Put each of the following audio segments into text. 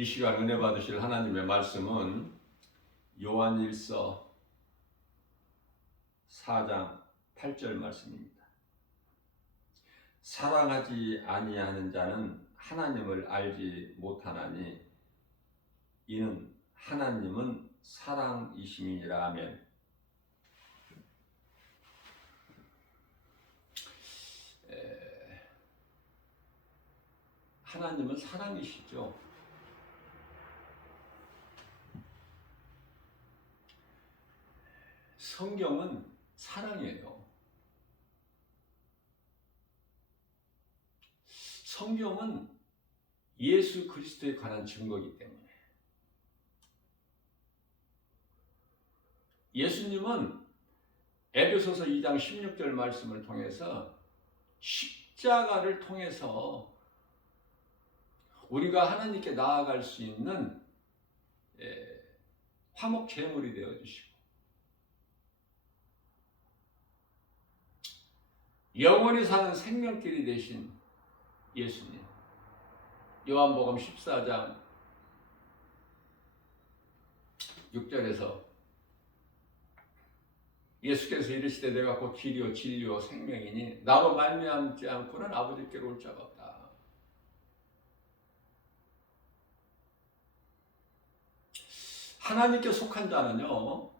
이 시간 은혜 받으실 하나님의 말씀은 요한일서 4장 8절 말씀입니다. 사랑하지 아니하는 자는 하나님을 알지 못하나니 이는 하나님은 사랑이심이니라. 아멘. 하나님은 사랑이시죠. 성경은 사랑이에요. 성경은 예수 그리스도에 관한 증거이기 때문에 예수님은 에베소서 2장 16절 말씀을 통해서 십자가를 통해서 우리가 하나님께 나아갈 수 있는 화목 제물이 되어주시고 영원히 사는 생명길이 되신 예수님, 요한복음 14장 6절에서 예수께서 이르시되 내가 곧 길이요 진리요 생명이니 나로 말미암지 않고는 아버지께로 올 자가 없다. 하나님께 속한 자는요,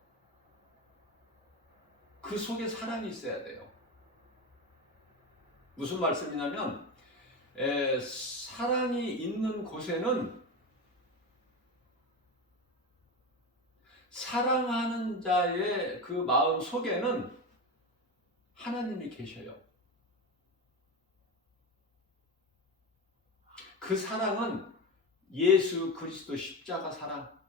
그 속에 사랑이 있어야 돼요. 무슨 말씀이냐면 사랑이 있는 곳에는 사랑하는 자의 그 마음 속에는 하나님이 계셔요. 그 사랑은 예수 그리스도 십자가 사랑.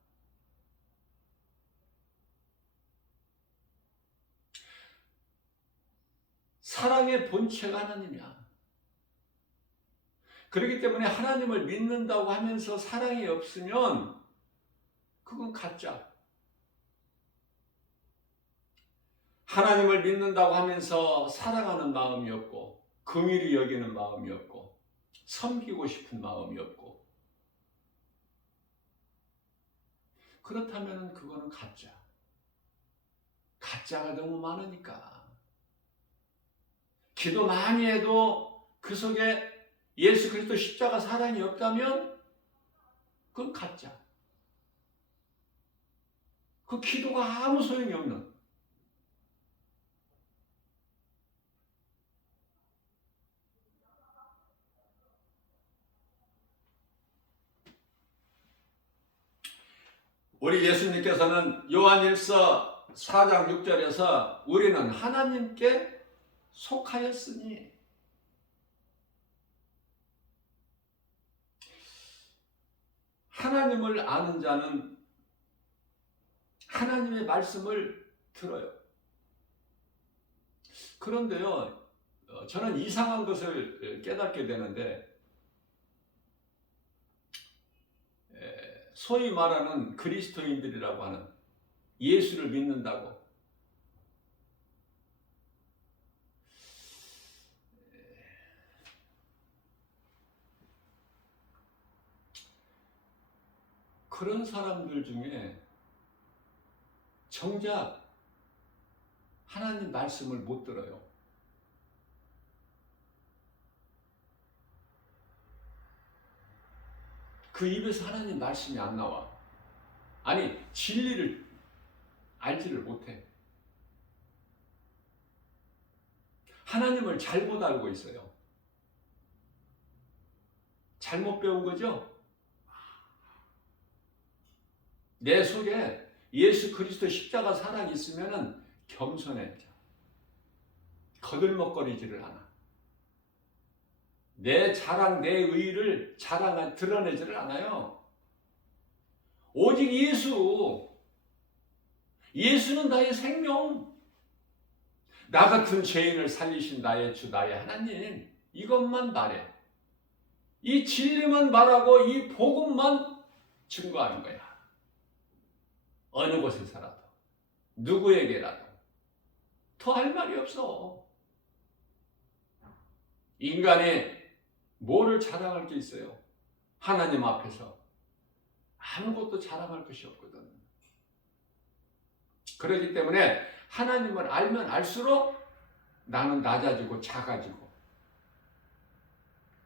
사랑의 본체가 하나님이야. 그렇기 때문에 하나님을 믿는다고 하면서 사랑이 없으면 그건 가짜. 하나님을 믿는다고 하면서 사랑하는 마음이 없고 긍휼히 여기는 마음이 없고 섬기고 싶은 마음이 없고 그렇다면 그거는 가짜. 가짜가 너무 많으니까. 기도 많이 해도 그 속에 예수 그리스도 십자가 사랑이 없다면 그건 가짜. 그 기도가 아무 소용이 없는. 우리 예수님께서는 요한일서 4장 6절에서 우리는 하나님께 속하였으니 하나님을 아는 자는 하나님의 말씀을 들어요. 그런데요, 저는 이상한 것을 깨닫게 되는데 소위 말하는 그리스도인들이라고 하는 예수를 믿는다고 그런 사람들 중에 정작 하나님 말씀을 못 들어요. 그 입에서 하나님 말씀이 안 나와. 아니, 진리를 알지를 못해. 하나님을 잘못 알고 있어요. 잘못 배운 거죠? 내 속에 예수 그리스도 십자가 사랑이 있으면 겸손해져. 거들먹거리지를 않아. 내 자랑, 내 의의를 드러내지를 않아요. 오직 예수는 나의 생명. 나 같은 죄인을 살리신 나의 주, 나의 하나님. 이것만 말해. 이 진리만 말하고 이 복음만 증거하는 거야. 어느 곳에 살아도 누구에게라도 더 할 말이 없어. 인간이 뭐를 자랑할 게 있어요? 하나님 앞에서 아무것도 자랑할 것이 없거든. 그렇기 때문에 하나님을 알면 알수록 나는 낮아지고 작아지고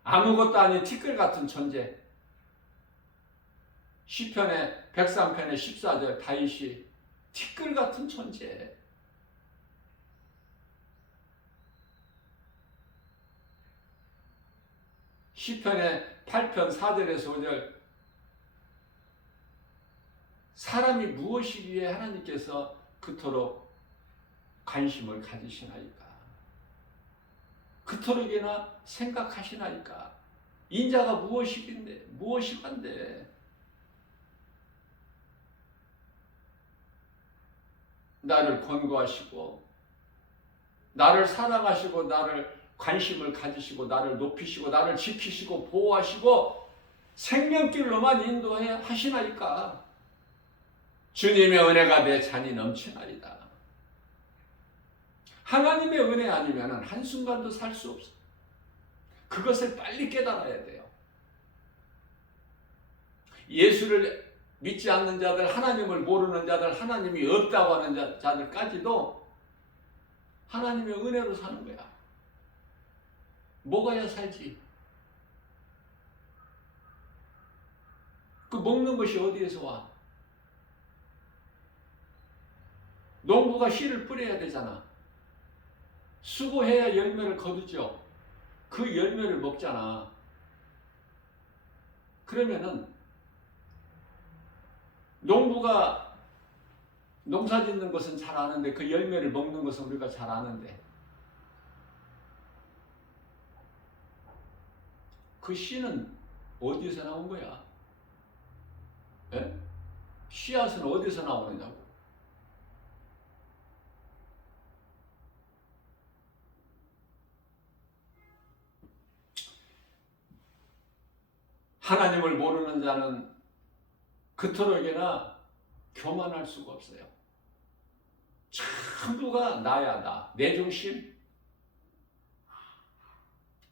아무것도 아닌 티끌 같은 존재. 시편의 103편의 14절 다윗이 티끌 같은 존재. 시편의 8편 4절에서 5절 사람이 무엇이기에 하나님께서 그토록 관심을 가지시나이까? 그토록이나 생각하시나이까? 인자가 무엇이간데 나를 권고하시고 나를 사랑하시고 나를 관심을 가지시고 나를 높이시고 나를 지키시고 보호하시고 생명길로만 인도하시나이까? 주님의 은혜가 내 잔이 넘치나이다. 하나님의 은혜 아니면 한순간도 살 수 없어. 그것을 빨리 깨달아야 돼요. 예수를 믿지 않는 자들, 하나님을 모르는 자들, 하나님이 없다고 하는 자들까지도 하나님의 은혜로 사는 거야. 먹어야 살지. 그 먹는 것이 어디에서 와? 농부가 씨를 뿌려야 되잖아. 수고해야 열매를 거두죠. 그 열매를 먹잖아. 그러면은 농부가 농사 짓는 것은 잘 아는데 그 열매를 먹는 것은 우리가 잘 아는데 그 씨는 어디서 나온 거야? 에? 씨앗은 어디서 나오느냐고. 하나님을 모르는 자는 그토록이나 교만할 수가 없어요. 전부가 나야 나, 내 중심.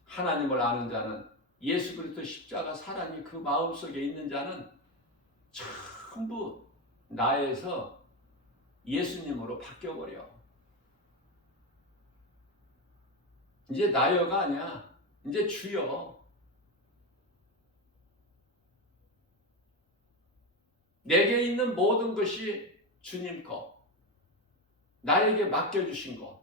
하나님을 아는 자는 예수 그리스도 십자가 사랑이 그 마음속에 있는 자는 전부 나에서 예수님으로 바뀌어버려. 이제 나여가 아니야. 이제 주여. 내게 있는 모든 것이 주님 거. 나에게 맡겨주신 거.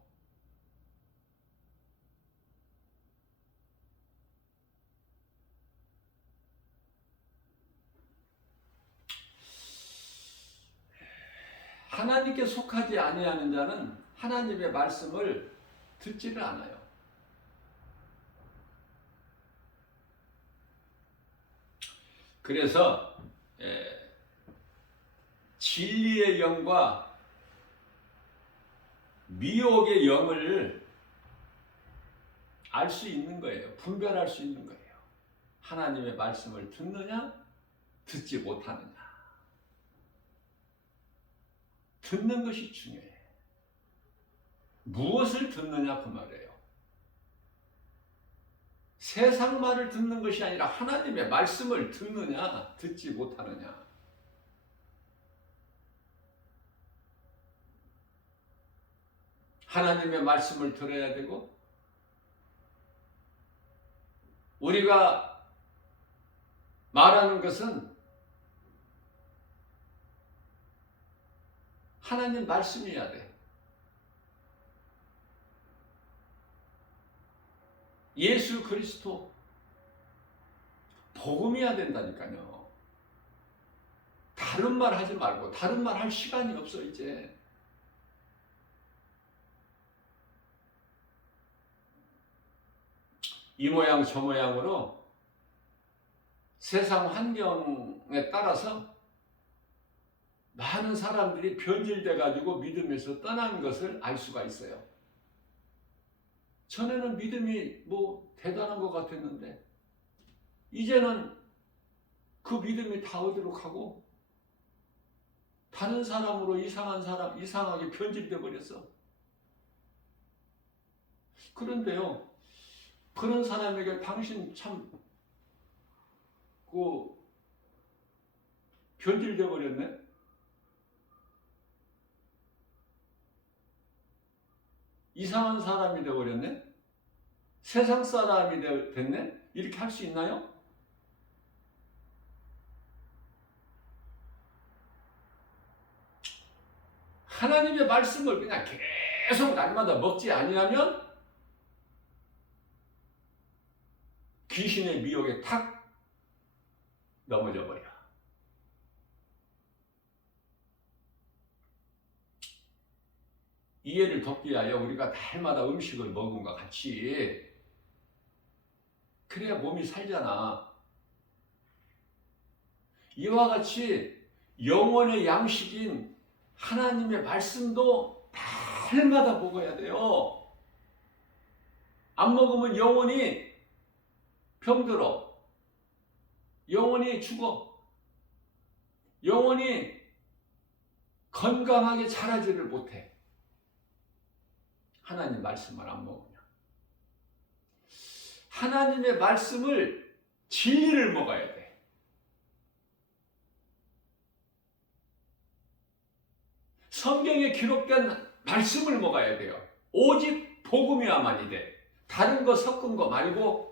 하나님께 속하지 아니하는 자는 하나님의 말씀을 듣지를 않아요. 그래서 진리의 영과 미혹의 영을 알 수 있는 거예요. 분별할 수 있는 거예요. 하나님의 말씀을 듣느냐, 듣지 못하느냐. 듣는 것이 중요해. 무엇을 듣느냐 그 말이에요. 세상 말을 듣는 것이 아니라 하나님의 말씀을 듣느냐, 듣지 못하느냐. 하나님의 말씀을 들어야 되고 우리가 말하는 것은 하나님 말씀이어야 돼. 예수 그리스도 복음이어야 된다니까요. 다른 말 하지 말고 다른 말 할 시간이 없어 이제. 이 모양 저 모양으로 세상 환경에 따라서 많은 사람들이 변질돼 가지고 믿음에서 떠난 것을 알 수가 있어요. 전에는 믿음이 대단한 것 같았는데 이제는 그 믿음이 다 어디로 가고 다른 사람으로 이상하게 변질돼 버렸어. 그런데요, 그런 사람에게 당신 참 변질돼 버렸네. 이상한 사람이 되어 버렸네. 세상 사람이 됐네. 이렇게 할 수 있나요? 하나님의 말씀을 그냥 계속 날마다 먹지 아니하면 귀신의 미혹에 탁 넘어져 버려. 이해를 돕기 위하여 우리가 날마다 음식을 먹음과 같이 그래야 몸이 살잖아. 이와 같이 영혼의 양식인 하나님의 말씀도 날마다 먹어야 돼요. 안 먹으면 영혼이 병들어. 영혼이 죽어. 영혼이 건강하게 자라지를 못해. 하나님 말씀을 안 먹으면. 하나님의 말씀을 진리를 먹어야 돼. 성경에 기록된 말씀을 먹어야 돼요. 오직 복음이야만이 돼. 다른 거 섞은 거 말고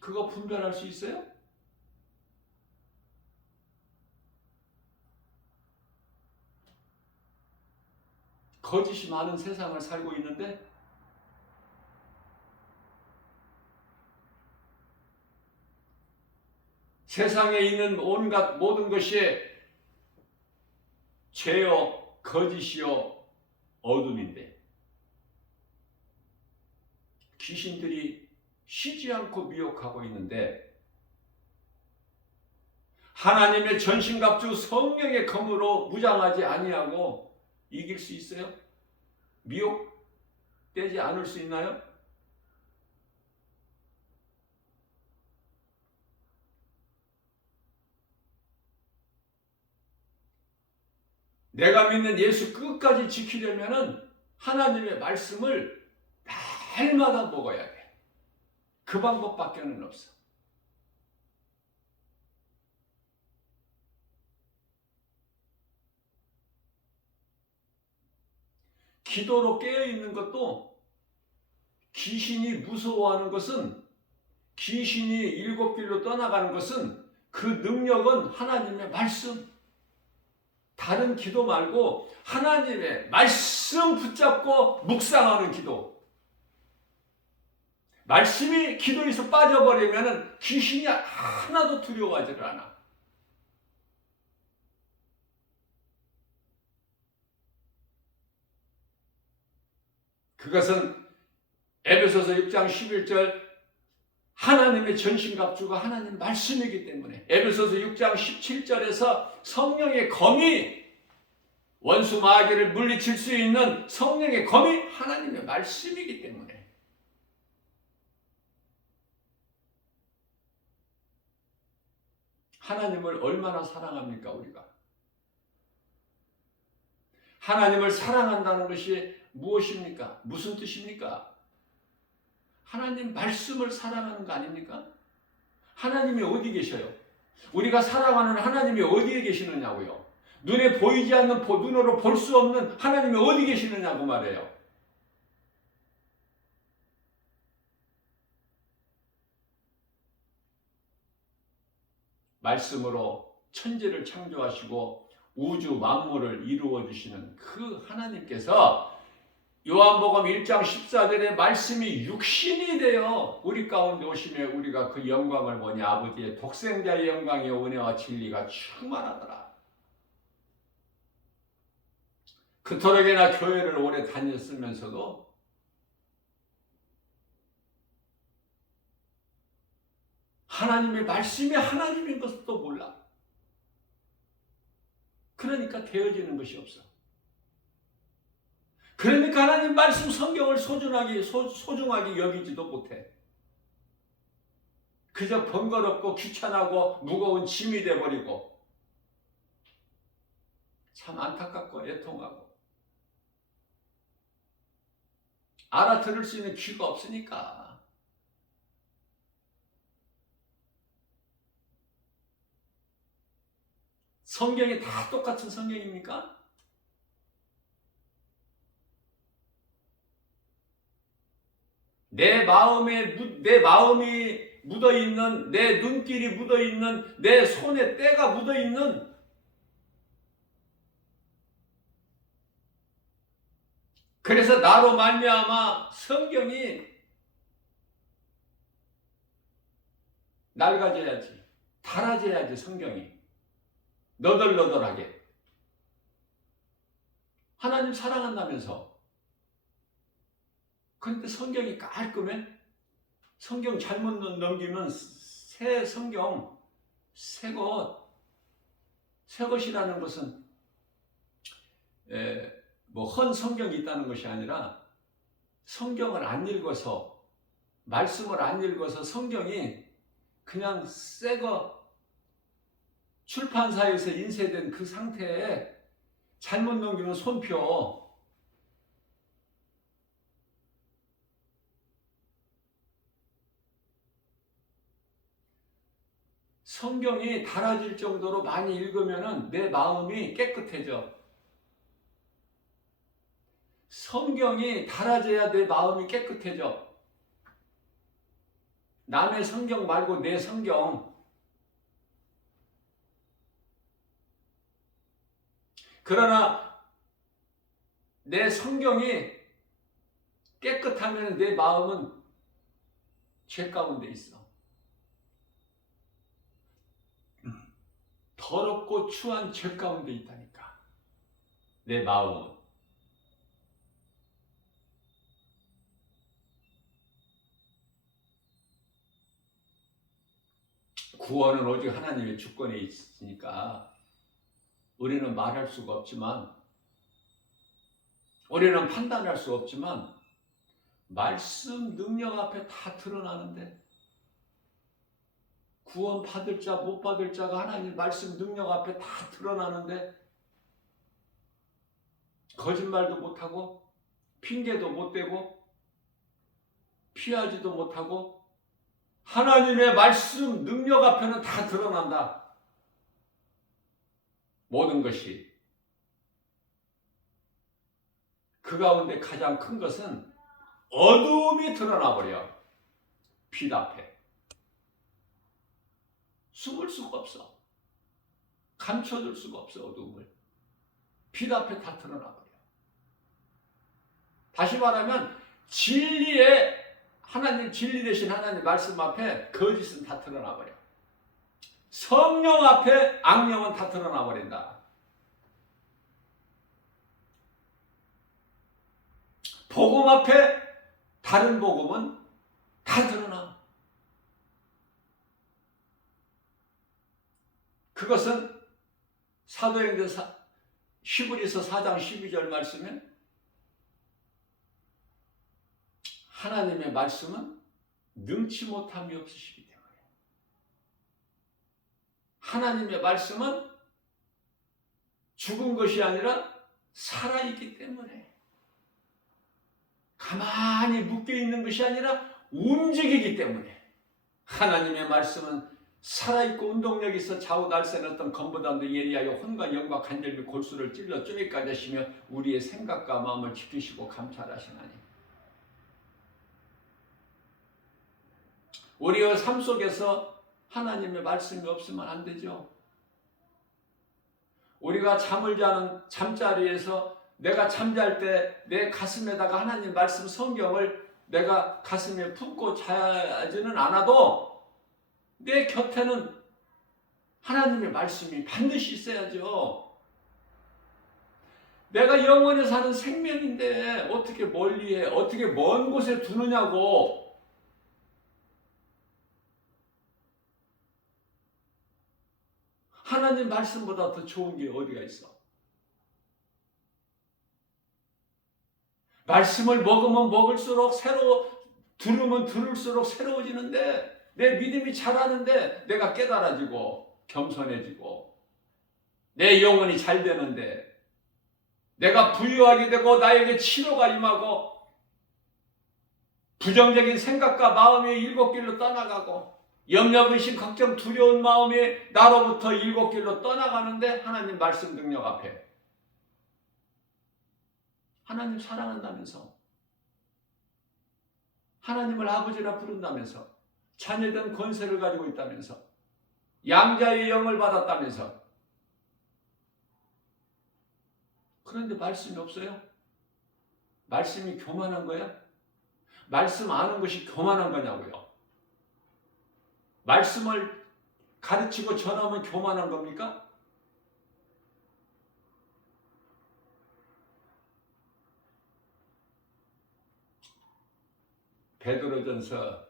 그거 분별할 수 있어요? 거짓이 많은 세상을 살고 있는데 세상에 있는 온갖 모든 것이 죄요, 거짓이요, 어둠인데 귀신들이 쉬지 않고 미혹하고 있는데 하나님의 전신갑주 성령의 검으로 무장하지 아니하고 이길 수 있어요? 미혹되지 않을 수 있나요? 내가 믿는 예수 끝까지 지키려면 하나님의 말씀을 날마다 먹어야 돼. 그 방법밖에는 없어. 기도로 깨어있는 것도 귀신이 무서워하는 것은 귀신이 일곱 길로 떠나가는 것은 그 능력은 하나님의 말씀. 다른 기도 말고 하나님의 말씀 붙잡고 묵상하는 기도. 말씀이 기도에서 빠져버리면 귀신이 하나도 두려워하지를 않아. 그것은 에베소서 6장 11절 하나님의 전신갑주가 하나님 말씀이기 때문에 에베소서 6장 17절에서 성령의 검이 원수 마귀를 물리칠 수 있는 성령의 검이 하나님의 말씀이기 때문에 하나님을 얼마나 사랑합니까 우리가? 하나님을 사랑한다는 것이 무엇입니까? 무슨 뜻입니까? 하나님 말씀을 사랑하는 거 아닙니까? 하나님이 어디 계셔요? 우리가 사랑하는 하나님이 어디에 계시느냐고요? 눈에 보이지 않는 눈으로 볼 수 없는 하나님이 어디 계시느냐고 말해요. 말씀으로 천지를 창조하시고 우주 만물을 이루어 주시는 그 하나님께서 요한복음 1장 14절에 말씀이 육신이 되어 우리 가운데 오시며 우리가 그 영광을 보니 아버지의 독생자의 영광의 은혜와 진리가 충만하더라. 그토록이나 교회를 오래 다녔으면서도 하나님의 말씀이 하나님인 것도 몰라. 그러니까 되어지는 것이 없어. 그러니까 하나님 말씀 성경을 소중하게 여기지도 못해. 그저 번거롭고 귀찮고 무거운 짐이 돼버리고 참 안타깝고 애통하고 알아들을 수 있는 귀가 없으니까. 성경이 다 똑같은 성경입니까? 내 마음이 묻어있는, 내 눈길이 묻어있는, 내 손에 때가 묻어있는 그래서 나로 말미암아 성경이 낡아져야지, 닳아져야지 성경이 너덜너덜하게. 하나님 사랑한다면서. 그런데 성경이 깔끔해? 성경 잘못 넘기면 새 성경, 새 것이라는 것은 뭐 헌 성경이 있다는 것이 아니라 성경을 안 읽어서, 말씀을 안 읽어서 성경이 그냥 새거 출판사에서 인쇄된 그 상태에 잘못 넘기면 손표. 성경이 달아질 정도로 많이 읽으면 내 마음이 깨끗해져. 성경이 달아져야 내 마음이 깨끗해져. 남의 성경 말고 내 성경. 그러나 내 성경이 깨끗하면 내 마음은 죄 가운데 있어. 더럽고 추한 죄 가운데 있다니까. 내 마음은. 구원은 오직 하나님의 주권에 있으니까 우리는 말할 수가 없지만, 우리는 판단할 수 없지만 말씀 능력 앞에 다 드러나는데, 구원 받을 자 못 받을 자가 하나님 말씀 능력 앞에 다 드러나는데 거짓말도 못하고 핑계도 못 대고 피하지도 못하고 하나님의 말씀 능력 앞에는 다 드러난다. 모든 것이. 그 가운데 가장 큰 것은 어두움이 드러나 버려. 빛 앞에. 숨을 수가 없어. 감춰줄 수가 없어, 어두움을. 빛 앞에 다 드러나 버려. 다시 말하면 진리의 하나님, 진리 되신 하나님 말씀 앞에 거짓은 다 드러나 버려. 성령 앞에 악령은 다 드러나 버린다. 복음 앞에 다른 복음은 다 드러나. 그것은 사도행전 히브리서 4장 12절 말씀에 하나님의 말씀은 능치 못함이 없으시기 때문에, 하나님의 말씀은 죽은 것이 아니라 살아있기 때문에, 가만히 묶여있는 것이 아니라 움직이기 때문에, 하나님의 말씀은 살아있고 운동력이 있어 좌우 날쌘 어떤 검보다도 예리하여 혼과 영과 관절 및 골수를 찔러 쪼개까지 하시며 우리의 생각과 마음을 지키시고 감찰하시나니. 우리의 삶 속에서 하나님의 말씀이 없으면 안 되죠. 우리가 잠을 자는 잠자리에서 내가 잠잘 때 내 가슴에다가 하나님 말씀 성경을 내가 가슴에 품고 자지는 않아도 내 곁에는 하나님의 말씀이 반드시 있어야죠. 내가 영원히 사는 생명인데 어떻게 멀리해, 어떻게 먼 곳에 두느냐고. 하나님 말씀보다 더 좋은 게 어디가 있어? 말씀을 먹으면 먹을수록 들으면 들을수록 새로워지는데, 내 믿음이 자라는데 내가 깨달아지고 겸손해지고 내 영혼이 잘 되는데, 내가 부유하게 되고 나에게 치료가 임하고 부정적인 생각과 마음이 일곱 길로 떠나가고 염려, 근심, 걱정, 두려운 마음이 나로부터 일곱 길로 떠나가는데 하나님 말씀 능력 앞에 하나님 사랑한다면서, 하나님을 아버지라 부른다면서, 자녀된 권세를 가지고 있다면서, 양자의 영을 받았다면서, 그런데 말씀이 없어요? 말씀이 교만한 거야? 말씀 아는 것이 교만한 거냐고요? 말씀을 가르치고 전하면 교만한 겁니까? 베드로전서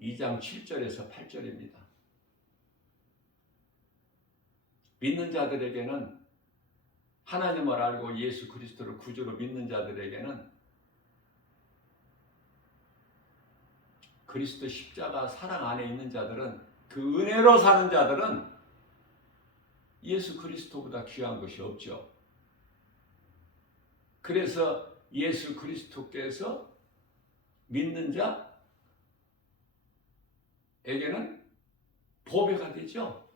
2장 7절에서 8절입니다. 믿는 자들에게는, 하나님을 알고 예수 그리스도를 구주로 믿는 자들에게는 그리스도 십자가 사랑 안에 있는 자들은, 그 은혜로 사는 자들은 예수 그리스도보다 귀한 것이 없죠. 그래서 예수 그리스도께서 믿는 자에게는 보배가 되죠.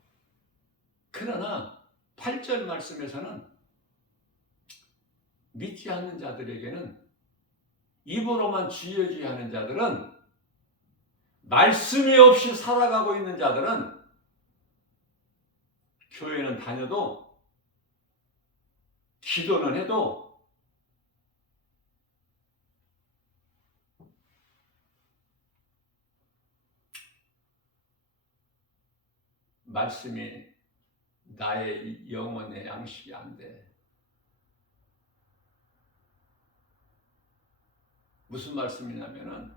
그러나 8절 말씀에서는 믿지 않는 자들에게는, 입으로만 주여 주여 하는 자들은, 말씀이 없이 살아가고 있는 자들은 교회는 다녀도 기도는 해도 말씀이 나의 영혼의 양식이 안 돼. 무슨 말씀이냐면은,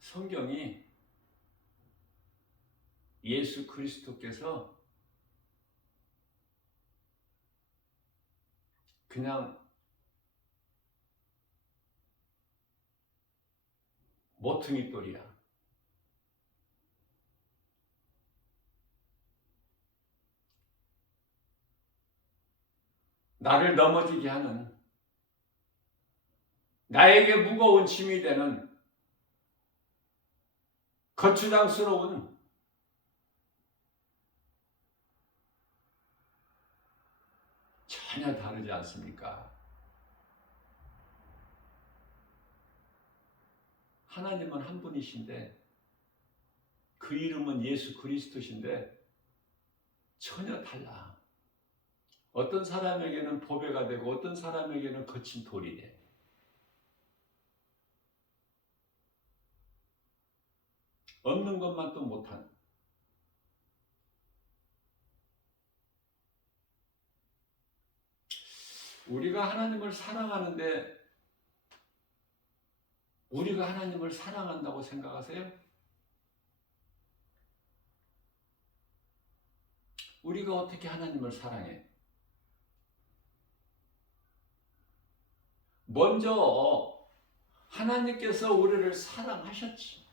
성경이 예수 그리스도께서 그냥 모퉁이 돌이야. 나를 넘어지게 하는, 나에게 무거운 짐이 되는, 거추장스러운, 전혀 다르지 않습니까? 하나님은 한 분이신데, 그 이름은 예수 그리스도신데 전혀 달라. 어떤 사람에게는 보배가 되고 어떤 사람에게는 거친 돌이 돼. 없는 것만 또 못한. 우리가 하나님을 사랑하는데, 우리가 하나님을 사랑한다고 생각하세요? 우리가 어떻게 하나님을 사랑해? 먼저 하나님께서 우리를 사랑하셨지.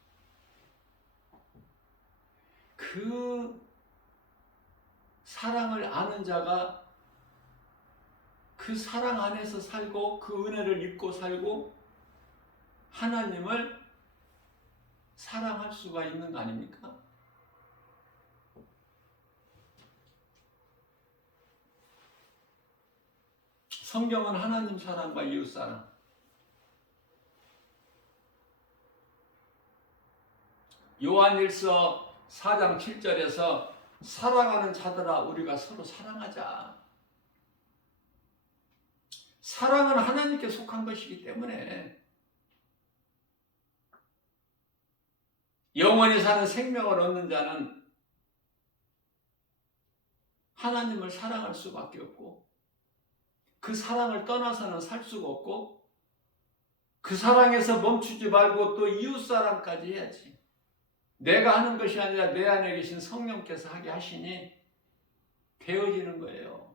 그 사랑을 아는 자가 그 사랑 안에서 살고 그 은혜를 입고 살고 하나님을 사랑할 수가 있는 거 아닙니까? 성경은 하나님 사랑과 이웃 사랑, 요한일서 4장 7절에서 사랑하는 자들아 우리가 서로 사랑하자. 사랑은 하나님께 속한 것이기 때문에 영원히 사는 생명을 얻는 자는 하나님을 사랑할 수밖에 없고, 그 사랑을 떠나서는 살 수가 없고, 그 사랑에서 멈추지 말고 또 이웃사랑까지 해야지. 내가 하는 것이 아니라 내 안에 계신 성령께서 하게 하시니 되어지는 거예요.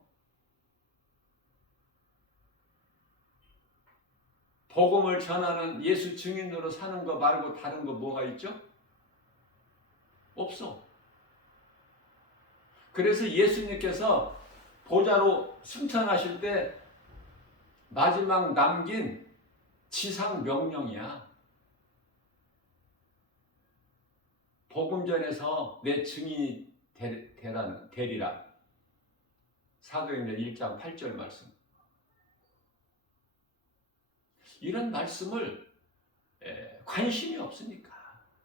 복음을 전하는 예수 증인으로 사는 거 말고 다른 거 뭐가 있죠? 없어. 그래서 예수님께서 보좌로 승천하실 때 마지막 남긴 지상 명령이야. 복음 전에서 내 증인이 되리라. 사도행전 1장 8절 말씀. 이런 말씀을 관심이 없으니까.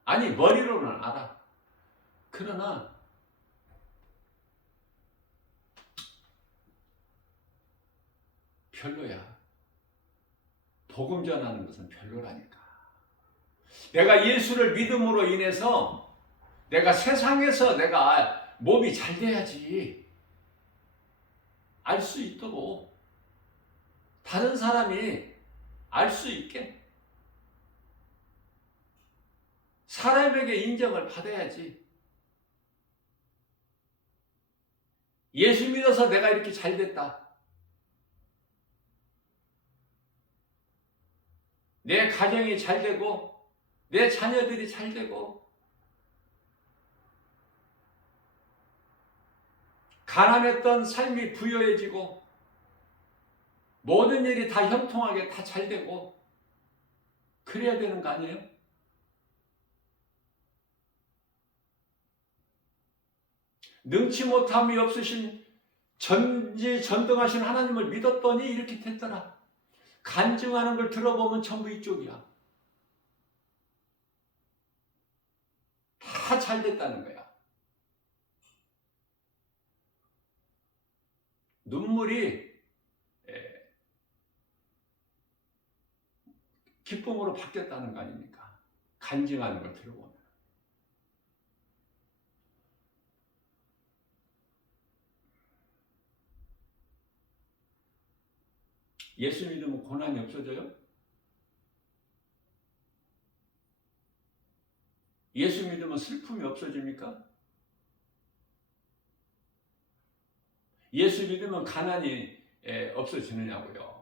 아니 머리로는 알아. 그러나 별로야. 복음 전하는 것은 별로라니까. 내가 예수를 믿음으로 인해서 내가 세상에서 내가 몸이 잘 돼야지. 알 수 있도록 다른 사람이 알 수 있게 사람에게 인정을 받아야지. 예수 믿어서 내가 이렇게 잘 됐다. 내 가정이 잘 되고 내 자녀들이 잘 되고 가난했던 삶이 부여해지고 모든 일이 다 형통하게 다 잘 되고 그래야 되는 거 아니에요? 능치 못함이 없으신 전지전능하신 하나님을 믿었더니 이렇게 됐더라. 간증하는 걸 들어보면 전부 이쪽이야. 다 잘 됐다는 거야. 눈물이 기쁨으로 바뀌었다는 거 아닙니까? 간증하는 걸 들어보면. 예수 믿으면 고난이 없어져요? 예수 믿으면 슬픔이 없어집니까? 예수 믿으면 가난이 없어지느냐고요.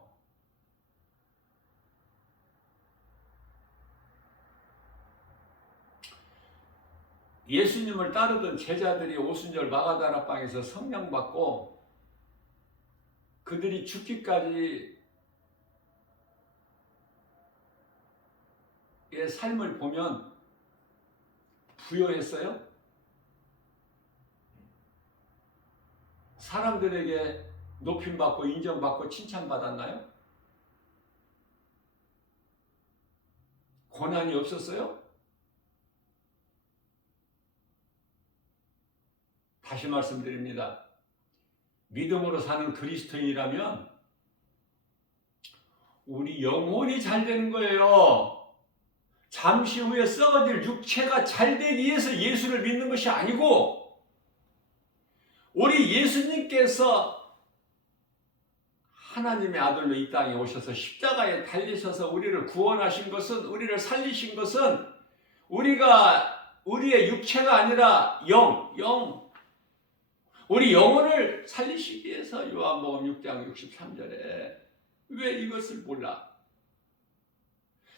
예수님을 따르던 제자들이 오순절 마가다락방에서 성령 받고 그들이 죽기까지의 삶을 보면 부여했어요? 사람들에게 높임받고 인정받고 칭찬받았나요? 고난이 없었어요? 다시 말씀드립니다. 믿음으로 사는 그리스도인이라면 우리 영혼이 잘 되는 거예요. 잠시 후에 썩어질 육체가 잘 되기 위해서 예수를 믿는 것이 아니고 우리 예수님께서 하나님의 아들로 이 땅에 오셔서 십자가에 달리셔서 우리를 구원하신 것은, 우리를 살리신 것은 우리의 육체가 아니라 우리 영혼을 살리시기 위해서. 요한복음 6장 63절에 왜 이것을 몰라?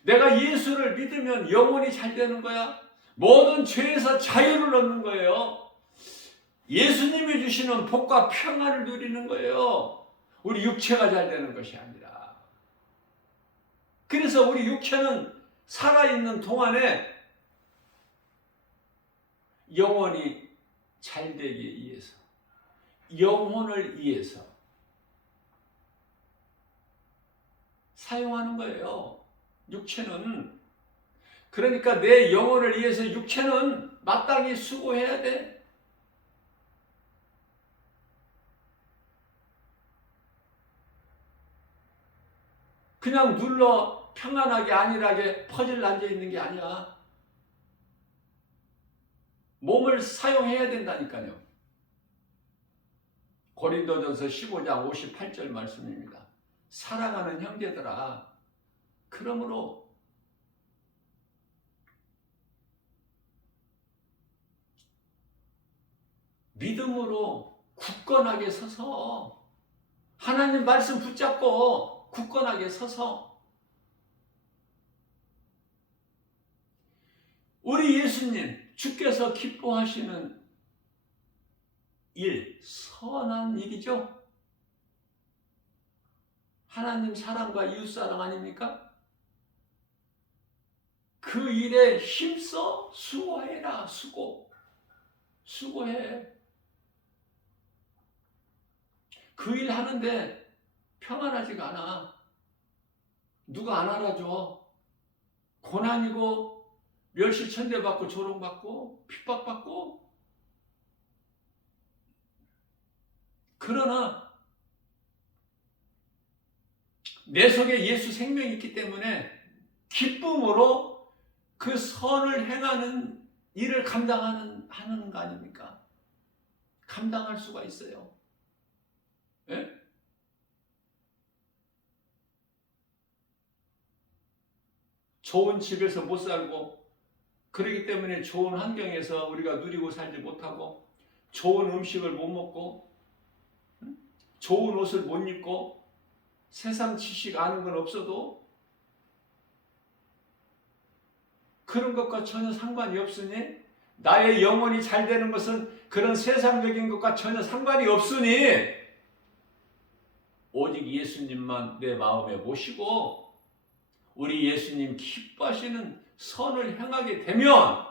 내가 예수를 믿으면 영혼이 잘 되는 거야. 모든 죄에서 자유를 얻는 거예요. 예수님이 주시는 복과 평안을 누리는 거예요. 우리 육체가 잘 되는 것이 아니라. 그래서 우리 육체는 살아있는 동안에 영혼이 잘 되기 위해서, 영혼을 위해서 사용하는 거예요. 육체는. 그러니까 내 영혼을 위해서 육체는 마땅히 수고해야 돼. 그냥 눌러 평안하게 안일하게 퍼즐 앉아있는 게 아니야. 몸을 사용해야 된다니까요. 고린도전서 15장 58절 말씀입니다. 사랑하는 형제들아, 그러므로 믿음으로 굳건하게 서서 하나님 말씀 붙잡고 굳건하게 서서 우리 예수님 주께서 기뻐하시는 일, 선한 일이죠. 하나님 사랑과 이웃사랑 아닙니까? 그 일에 힘써 수고해라. 수고해. 그 일 하는데 평안하지가 않아. 누가 안 알아줘. 고난이고 멸시천대받고 조롱받고 핍박받고. 그러나 내 속에 예수 생명이 있기 때문에 기쁨으로 그 선을 행하는 일을 하는 거 아닙니까? 감당할 수가 있어요. 예? 좋은 집에서 못 살고, 그렇기 때문에 좋은 환경에서 우리가 누리고 살지 못하고, 좋은 음식을 못 먹고, 좋은 옷을 못 입고, 세상 지식 아는 건 없어도 그런 것과 전혀 상관이 없으니, 나의 영혼이 잘 되는 것은 그런 세상적인 것과 전혀 상관이 없으니 오직 예수님만 내 마음에 모시고 우리 예수님 기뻐하시는 선을 행하게 되면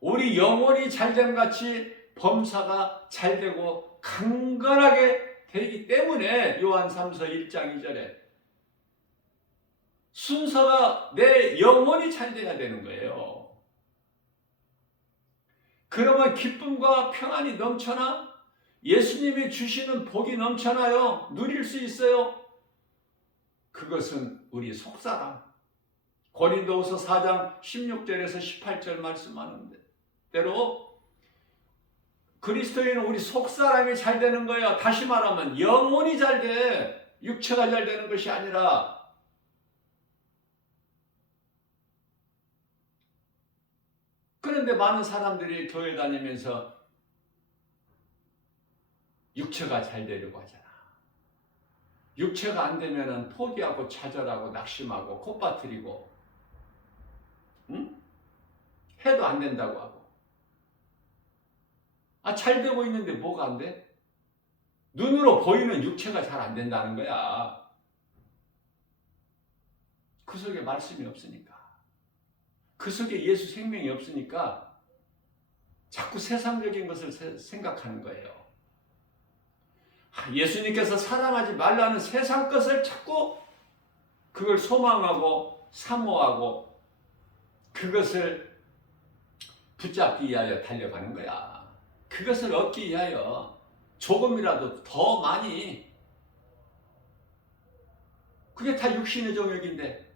우리 영혼이 잘됨 같이 범사가 잘되고 강건하게 되기 때문에 요한 3서 1장 2절에 순서가 내 영혼이 잘돼야 되는 거예요. 그러면 기쁨과 평안이 넘쳐나 예수님이 주시는 복이 넘쳐나요. 누릴 수 있어요. 그것은 우리 속사람. 고린도후서 4장 16절에서 18절 말씀하는 대로 그리스도인은 우리 속사람이 잘 되는 거예요. 다시 말하면 영혼이 잘 돼. 육체가 잘 되는 것이 아니라. 그런데 많은 사람들이 교회 다니면서 육체가 잘 되려고 하잖아. 육체가 안 되면 포기하고 좌절하고 낙심하고 콧바트리고 응? 해도 안 된다고 하고. 잘 되고 있는데 뭐가 안 돼? 눈으로 보이는 육체가 잘 안 된다는 거야. 그 속에 말씀이 없으니까. 그 속에 예수 생명이 없으니까 자꾸 세상적인 것을 생각하는 거예요. 예수님께서 사랑하지 말라는 세상 것을 자꾸 그걸 소망하고 사모하고 그것을 붙잡기 위하여 달려가는 거야. 그것을 얻기 위하여 조금이라도 더 많이. 그게 다 육신의 정욕인데,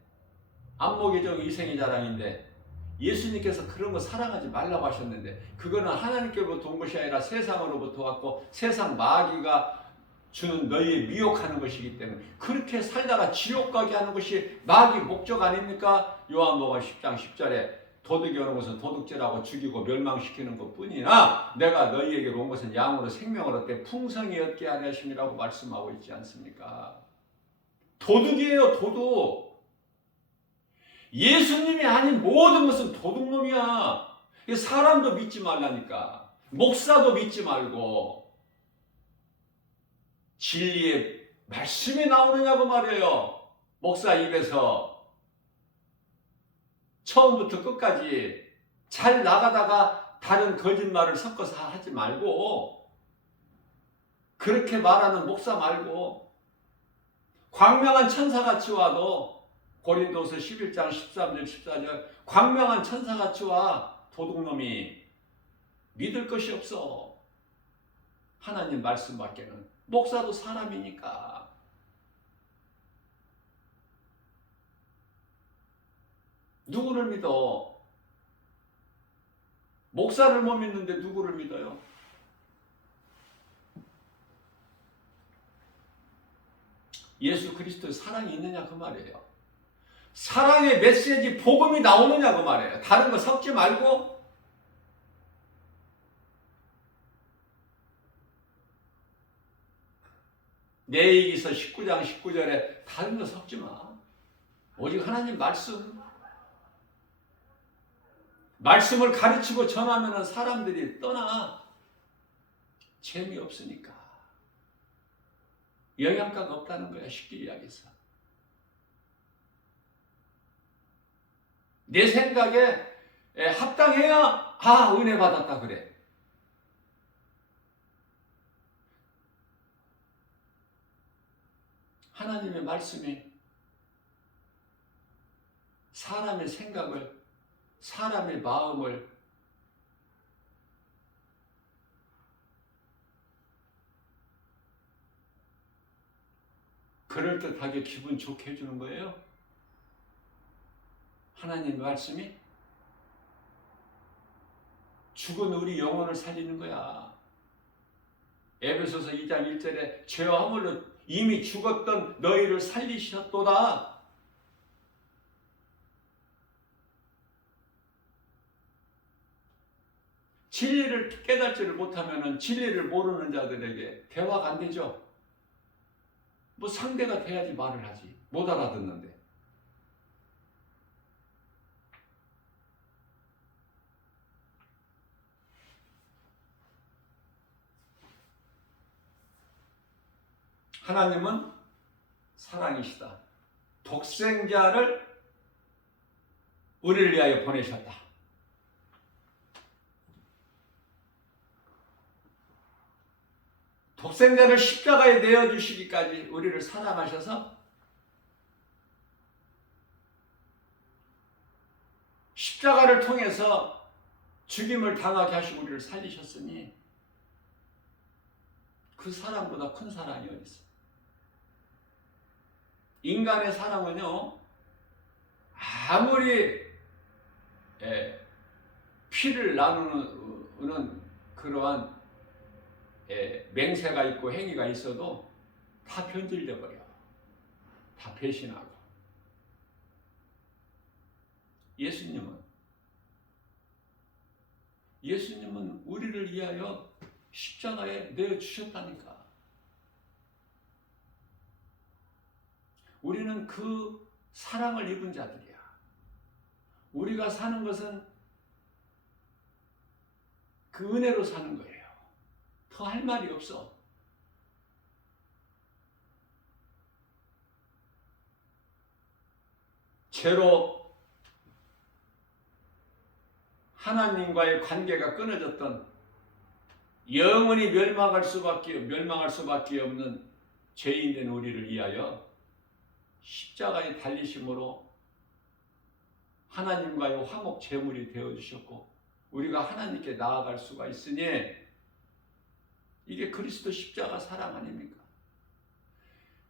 안목의 정, 이생의 자랑인데 예수님께서 그런 거 사랑하지 말라고 하셨는데 그거는 하나님께로부터 온 것이 아니라 세상으로부터 왔고 세상 마귀가 주는 너희의 미혹하는 것이기 때문에 그렇게 살다가 지옥 가게 하는 것이 마귀 목적 아닙니까? 요한복음 10장 10절에 도둑이 오는 것은 도둑질하고 죽이고 멸망시키는 것뿐이나 내가 너희에게 온 것은 양으로 생명을 얻게 풍성히 얻게 하려 하심이라고 말씀하고 있지 않습니까? 도둑이에요, 도둑. 예수님이 아닌 모든 것은 도둑놈이야. 사람도 믿지 말라니까. 목사도 믿지 말고 진리의 말씀이 나오느냐고 말이에요. 목사 입에서 처음부터 끝까지 잘 나가다가 다른 거짓말을 섞어서 하지 말고 그렇게 말하는 목사 말고 광명한 천사같이 와도 고린도서 11장 13절 14절 광명한 천사같이 와 도둑놈이 믿을 것이 없어. 하나님 말씀밖에는. 목사도 사람이니까. 누구를 믿어? 목사를 못 믿는데 누구를 믿어요? 예수 그리스도의 사랑이 있느냐 그 말이에요. 사랑의 메시지 복음이 나오느냐 그 말이에요. 다른 거 섞지 말고 레위기서 19장 19절에 다른 거 섞지 마. 오직 하나님 말씀을 가르치고 전하면 사람들이 떠나. 재미없으니까. 영양가가 없다는 거야, 쉽게 이야기해서. 내 생각에 합당해야 은혜 받았다 그래. 하나님의 말씀이 사람의 생각을, 사람의 마음을 그럴듯하게 기분 좋게 해주는 거예요. 하나님의 말씀이 죽은 우리 영혼을 살리는 거야. 에베소서 2장 1절에 죄와 허물로 이미 죽었던 너희를 살리셨도다. 진리를 깨닫지를 못하면 진리를 모르는 자들에게 대화가 안 되죠. 뭐 상대가 돼야지 말을 하지. 못 알아듣는데. 하나님은 사랑이시다. 독생자를 우리를 위하여 보내셨다. 독생자를 십자가에 내어주시기까지 우리를 사랑하셔서 십자가를 통해서 죽임을 당하게 하시고 우리를 살리셨으니 그 사랑보다 큰 사랑이 어디 있어? 인간의 사랑은요, 아무리 피를 나누는 그러한 맹세가 있고 행위가 있어도 다 변질돼 버려. 다 배신하고. 예수님은 우리를 위하여 십자가에 내어주셨다니까. 우리는 그 사랑을 입은 자들이야. 우리가 사는 것은 그 은혜로 사는 거예요. 더 할 말이 없어. 죄로 하나님과의 관계가 끊어졌던 영원히 멸망할 수밖에 없는 죄인된 우리를 위하여 십자가에 달리심으로 하나님과의 화목 제물이 되어주셨고 우리가 하나님께 나아갈 수가 있으니 이게 그리스도 십자가 사랑 아닙니까?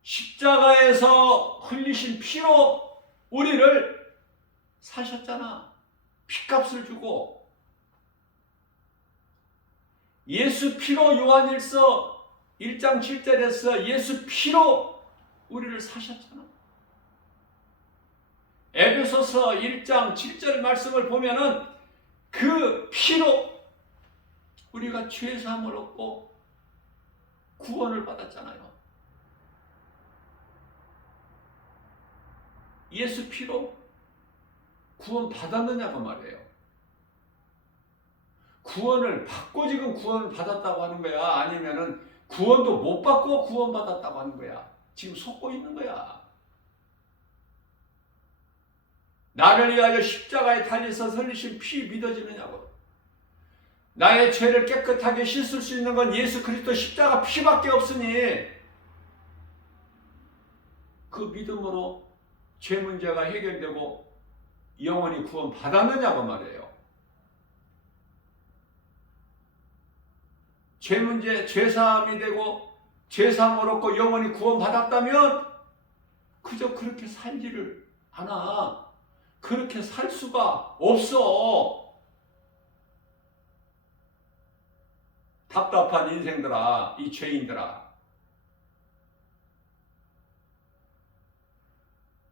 십자가에서 흘리신 피로 우리를 사셨잖아. 피값을 주고 예수 피로 요한일서 1장 7절에서 예수 피로 우리를 사셨잖아. 에베소서 1장 7절 말씀을 보면은 그 피로 우리가 죄 사함을 얻고 구원을 받았잖아요. 예수 피로 구원 받았느냐고 말이에요. 구원을 받고 지금 구원을 받았다고 하는 거야? 아니면은 구원도 못 받고 구원 받았다고 하는 거야? 지금 속고 있는 거야. 나를 위하여 십자가에 달려서 흘리신 피 믿어지느냐고. 나의 죄를 깨끗하게 씻을 수 있는 건 예수 그리스도 십자가 피밖에 없으니 그 믿음으로 죄 문제가 해결되고 영원히 구원 받았느냐고 말이에요. 죄 문제, 죄사함이 되고 죄사함을 얻고 영원히 구원 받았다면 그저 그렇게 살지를 않아. 그렇게 살 수가 없어. 답답한 인생들아, 이 죄인들아.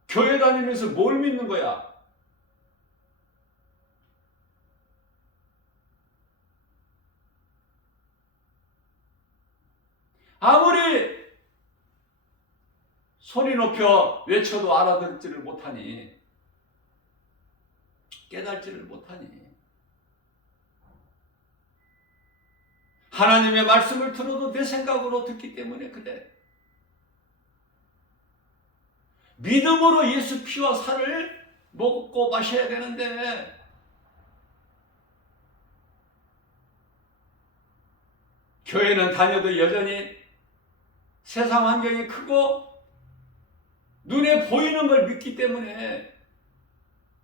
교회 다니면서 뭘 믿는 거야? 아무리 소리 높여 외쳐도 알아듣지를 못하니, 깨달지를 못하니, 하나님의 말씀을 들어도 내 생각으로 듣기 때문에 그래. 믿음으로 예수 피와 살을 먹고 마셔야 되는데 교회는 다녀도 여전히 세상 환경이 크고 눈에 보이는 걸 믿기 때문에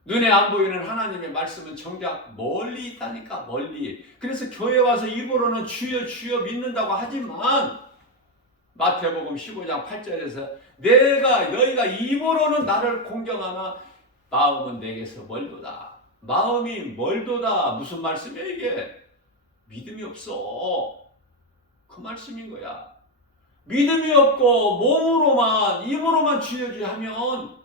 눈에 안 보이는 하나님의 말씀은 정작 멀리 있다니까, 멀리. 그래서 교회 와서 입으로는 주여 주여 믿는다고 하지만 마태복음 15장 8절에서 너희가 입으로는 나를 공경하나 마음은 내게서 멀도다. 마음이 멀도다. 무슨 말씀이야 이게? 믿음이 없어. 그 말씀인 거야. 믿음이 없고 몸으로만 입으로만 주여 주여 하면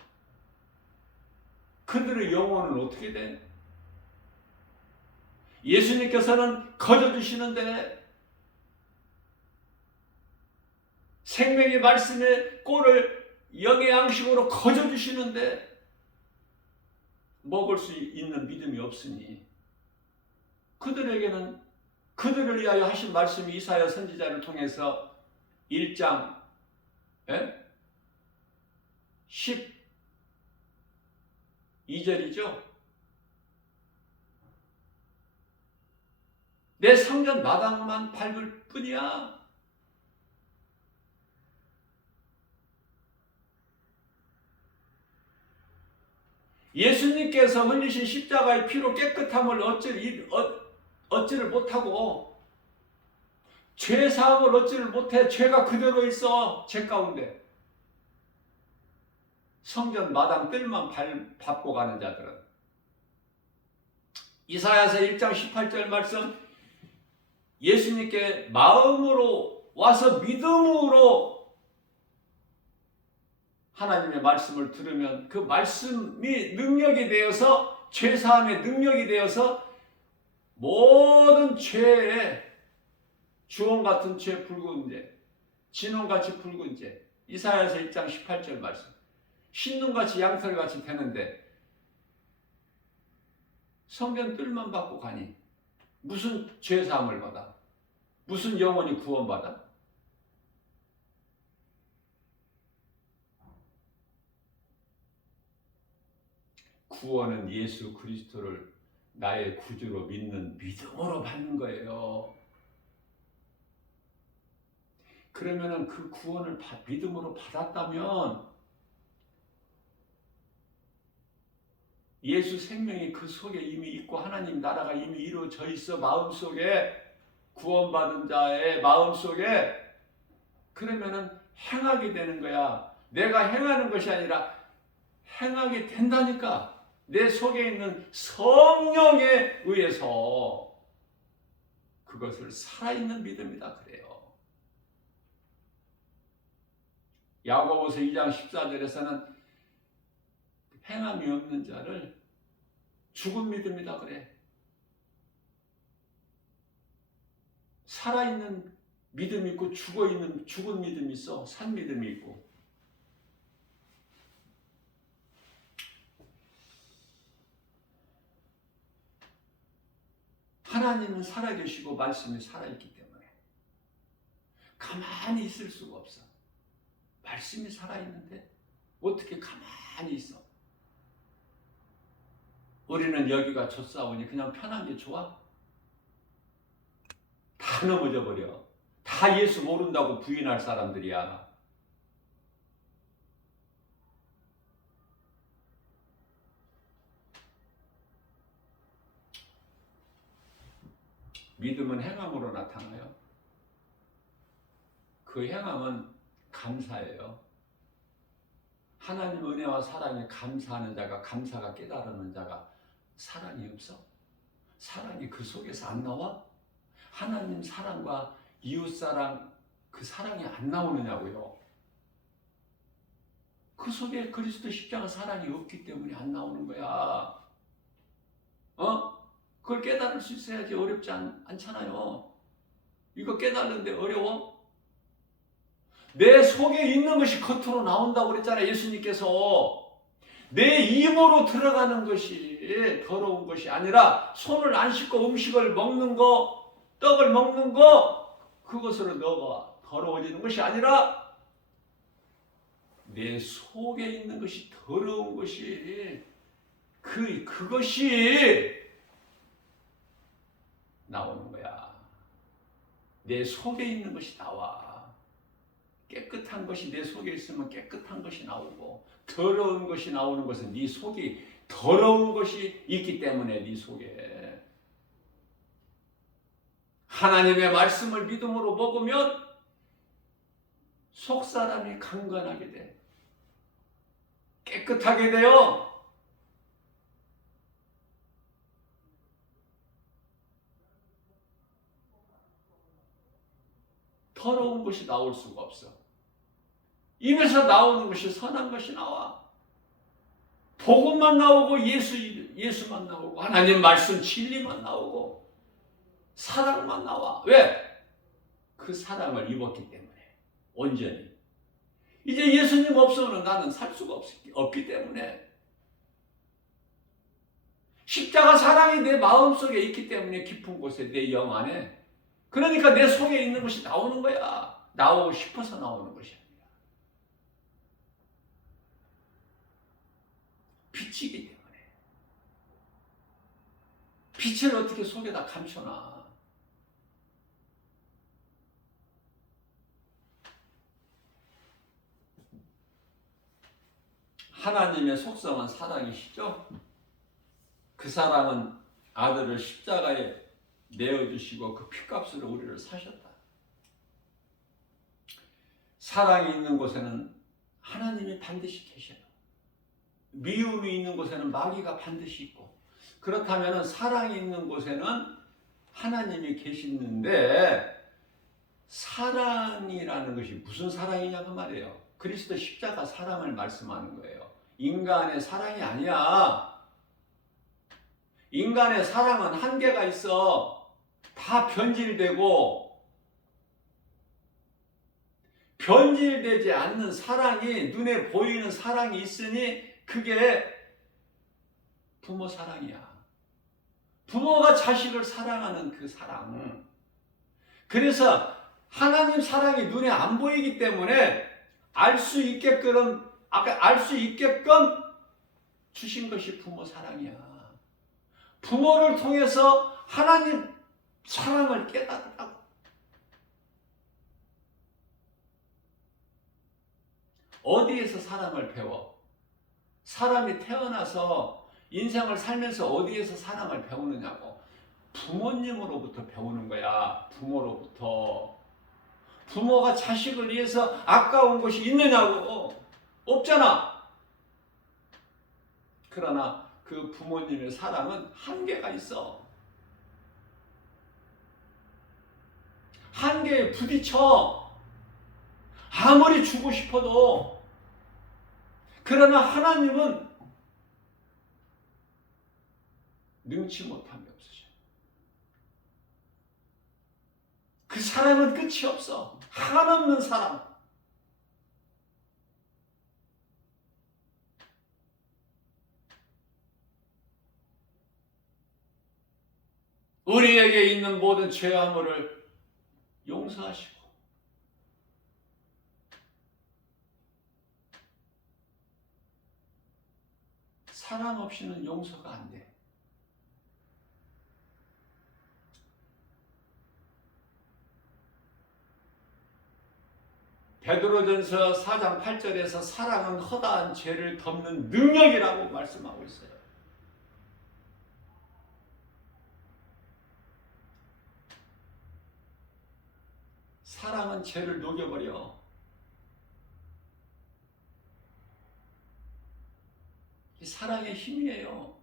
그들의 영혼은 어떻게 돼? 예수님께서는 거저주시는데 생명의 말씀의 꼴을 영의 양식으로 거저주시는데 먹을 수 있는 믿음이 없으니 그들에게는 그들을 위하여 하신 말씀이 이사야 선지자를 통해서 1장 12절이죠. 내 성전 마당만 밟을 뿐이야. 예수님께서 흘리신 십자가의 피로 깨끗함을 얻지를 못하고 죄사함을 얻지를 못해. 죄가 그대로 있어. 죄 가운데. 성전 마당 뜰만 밟고 가는 자들은 이사야서 1장 18절 말씀, 예수님께 마음으로 와서 믿음으로 하나님의 말씀을 들으면 그 말씀이 능력이 되어서 죄사함의 능력이 되어서 모든 죄에 주홍같은 죄 붉은 죄, 진홍같이 붉은 죄, 이사야서 1장 18절 말씀, 신눈같이 양털같이 되는데 성전 뜰만 받고 가니 무슨 죄사함을 받아? 무슨 영혼이 구원받아? 구원은 예수 그리스도를 나의 구주로 믿는 믿음으로 받는 거예요. 그러면은 그 구원을 믿음으로 받았다면 예수 생명이 그 속에 이미 있고 하나님 나라가 이미 이루어져 있어. 마음속에, 구원받은 자의 마음속에. 그러면은 행하게 되는 거야. 내가 행하는 것이 아니라 행하게 된다니까. 내 속에 있는 성령에 의해서 그것을 살아있는 믿음이다 그래요. 야고보서 2장 14절에서는 행함이 없는 자를 죽은 믿음이다 그래. 살아있는 믿음이 있고 죽어있는 죽은 믿음이 있어. 산 믿음이 있고. 하나님은 살아계시고 말씀이 살아있기 때문에 가만히 있을 수가 없어. 말씀이 살아있는데 어떻게 가만히 있어? 우리는 여기가 좋사오니 그냥 편한 게 좋아? 다 넘어져 버려. 다 예수 모른다고 부인할 사람들이야. 믿음은 행함으로 나타나요. 그 행함은 감사예요. 하나님 은혜와 사랑에 감사하는 자가, 감사가 깨달는 자가 사랑이 없어? 사랑이 그 속에서 안 나와? 하나님 사랑과 이웃사랑, 그 사랑이 안 나오느냐고요. 그 속에 그리스도 십자가 사랑이 없기 때문에 안 나오는 거야. 그걸 깨달을 수 있어야지. 어렵지 않잖아요. 이거 깨달는데 어려워? 내 속에 있는 것이 겉으로 나온다고 그랬잖아요. 예수님께서. 내 입으로 들어가는 것이 더러운 것이 아니라 손을 안 씻고 음식을 먹는 거, 떡을 먹는 거, 그것으로 너가 더러워지는 것이 아니라 내 속에 있는 것이 더러운 것이 그것이 나오는 거야. 내 속에 있는 것이 나와. 깨끗한 것이 내 속에 있으면 깨끗한 것이 나오고, 더러운 것이 나오는 것은 네 속이 더러운 것이 있기 때문에 네 속에. 하나님의 말씀을 믿음으로 먹으면 속 사람이 강건하게 돼. 깨끗하게 돼요. 더러운 것이 나올 수가 없어. 입에서 나오는 것이 선한 것이 나와. 복음만 나오고 예수만 나오고 하나님 말씀 진리만 나오고 사랑만 나와. 왜? 그 사랑을 입었기 때문에. 온전히. 이제 예수님 없으면 나는 살 수가 없기 때문에. 십자가 사랑이 내 마음속에 있기 때문에 깊은 곳에 내 영 안에. 그러니까 내 속에 있는 것이 나오는 거야. 나오고 싶어서 나오는 것이야. 빛이기 때문에. 빛을 어떻게 속에다 감춰놔. 하나님의 속성은 사랑이시죠? 그 사랑은 아들을 십자가에 내어주시고 그 피값으로 우리를 사셨다. 사랑이 있는 곳에는 하나님이 반드시 계셔요. 미움이 있는 곳에는 마귀가 반드시 있고, 그렇다면 사랑이 있는 곳에는 하나님이 계시는데, 사랑이라는 것이 무슨 사랑이냐고 말이에요. 그리스도 십자가 사랑을 말씀하는 거예요. 인간의 사랑이 아니야. 인간의 사랑은 한계가 있어. 다 변질되고, 변질되지 않는 사랑이, 눈에 보이는 사랑이 있으니 그게 부모 사랑이야. 부모가 자식을 사랑하는 그 사랑. 그래서 하나님 사랑이 눈에 안 보이기 때문에 알 수 있게끔 주신 것이 부모 사랑이야. 부모를 통해서 하나님 사랑을 깨닫다고. 어디에서 사랑을 배워? 사람이 태어나서 인생을 살면서 어디에서 사랑을 배우느냐고. 부모님으로부터 배우는 거야. 부모로부터. 부모가 자식을 위해서 아까운 것이 있느냐고. 없잖아. 그러나 그 부모님의 사랑은 한계가 있어. 한계에 부딪혀. 아무리 주고 싶어도. 그러나 하나님은 능치 못함이 없으셔. 그 사랑은 끝이 없어. 한없는 사랑. 우리에게 있는 모든 죄와 허물을 용서하시고, 사랑 없이는 용서가 안 돼. 베드로전서 4장 8절에서 사랑은 허다한 죄를 덮는 능력이라고 말씀하고 있어요. 사랑은 죄를 녹여버려. 이 사랑의 힘이에요.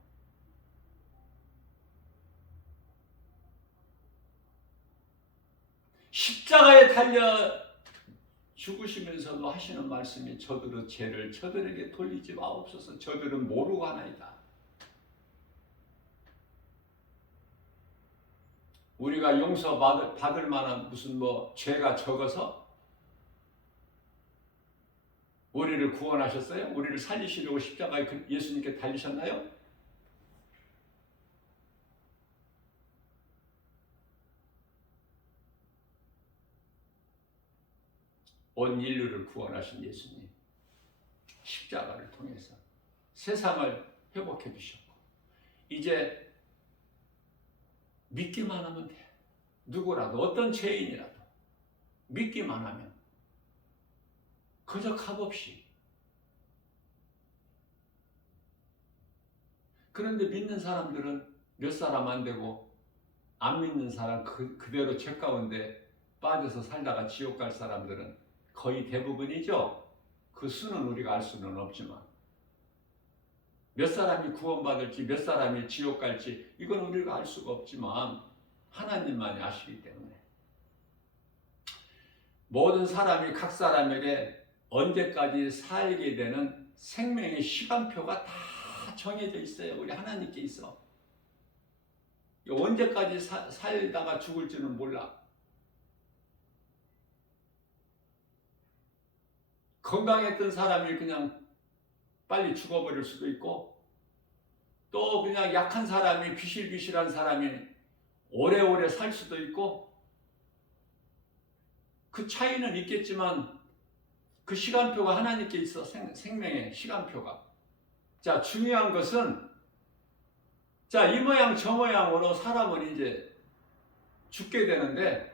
십자가에 달려 죽으시면서도 하시는 말씀이 저들의 죄를 저들에게 돌리지 마옵소서. 저들은 모르고 하나이다. 우리가 용서받을 만한 무슨 죄가 적어서 우리를 구원하셨어요? 우리를 살리시려고 십자가에 예수님께 달리셨나요? 온 인류를 구원하신 예수님, 십자가를 통해서 세상을 회복해 주셨고, 이제 믿기만 하면 돼. 누구라도 어떤 죄인이라도 믿기만 하면 그저 값없이. 그런데 믿는 사람들은 몇 사람 안 되고 안 믿는 사람 그대로 죄 가운데 빠져서 살다가 지옥 갈 사람들은 거의 대부분이죠. 그 수는 우리가 알 수는 없지만 몇 사람이 구원받을지 몇 사람이 지옥 갈지 이건 우리가 알 수가 없지만 하나님만이 아시기 때문에 모든 사람이 각 사람에게 언제까지 살게 되는 생명의 시간표가 다 정해져 있어요. 우리 하나님께 있어. 언제까지 살다가 죽을지는 몰라. 건강했던 사람이 그냥 빨리 죽어버릴 수도 있고 또 그냥 약한 사람이 비실비실한 사람이 오래오래 살 수도 있고 그 차이는 있겠지만 그 시간표가 하나님께 있어. 생명의 시간표가. 자, 중요한 것은 자, 이 모양 저 모양으로 사람은 이제 죽게 되는데